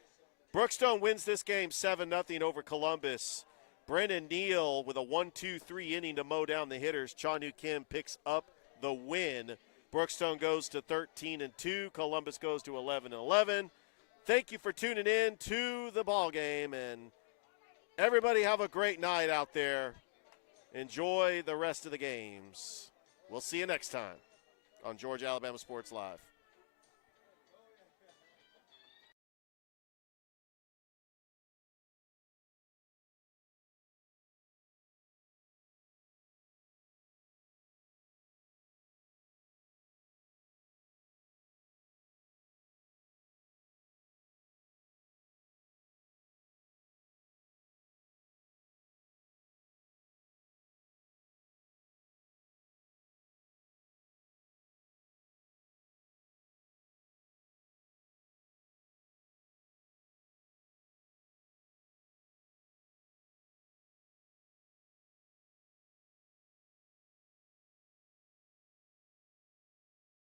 Brookstone wins this game 7-0 over Columbus. Brennan Neal with a 1-2-3 inning to mow down the hitters. Chanu Kim picks up the win. Brookstone goes to 13-2. Columbus goes to 11-11. Thank you for tuning in to the ball game, and everybody have a great night out there. Enjoy the rest of the games. We'll see you next time on Georgia Alabama Sports Live.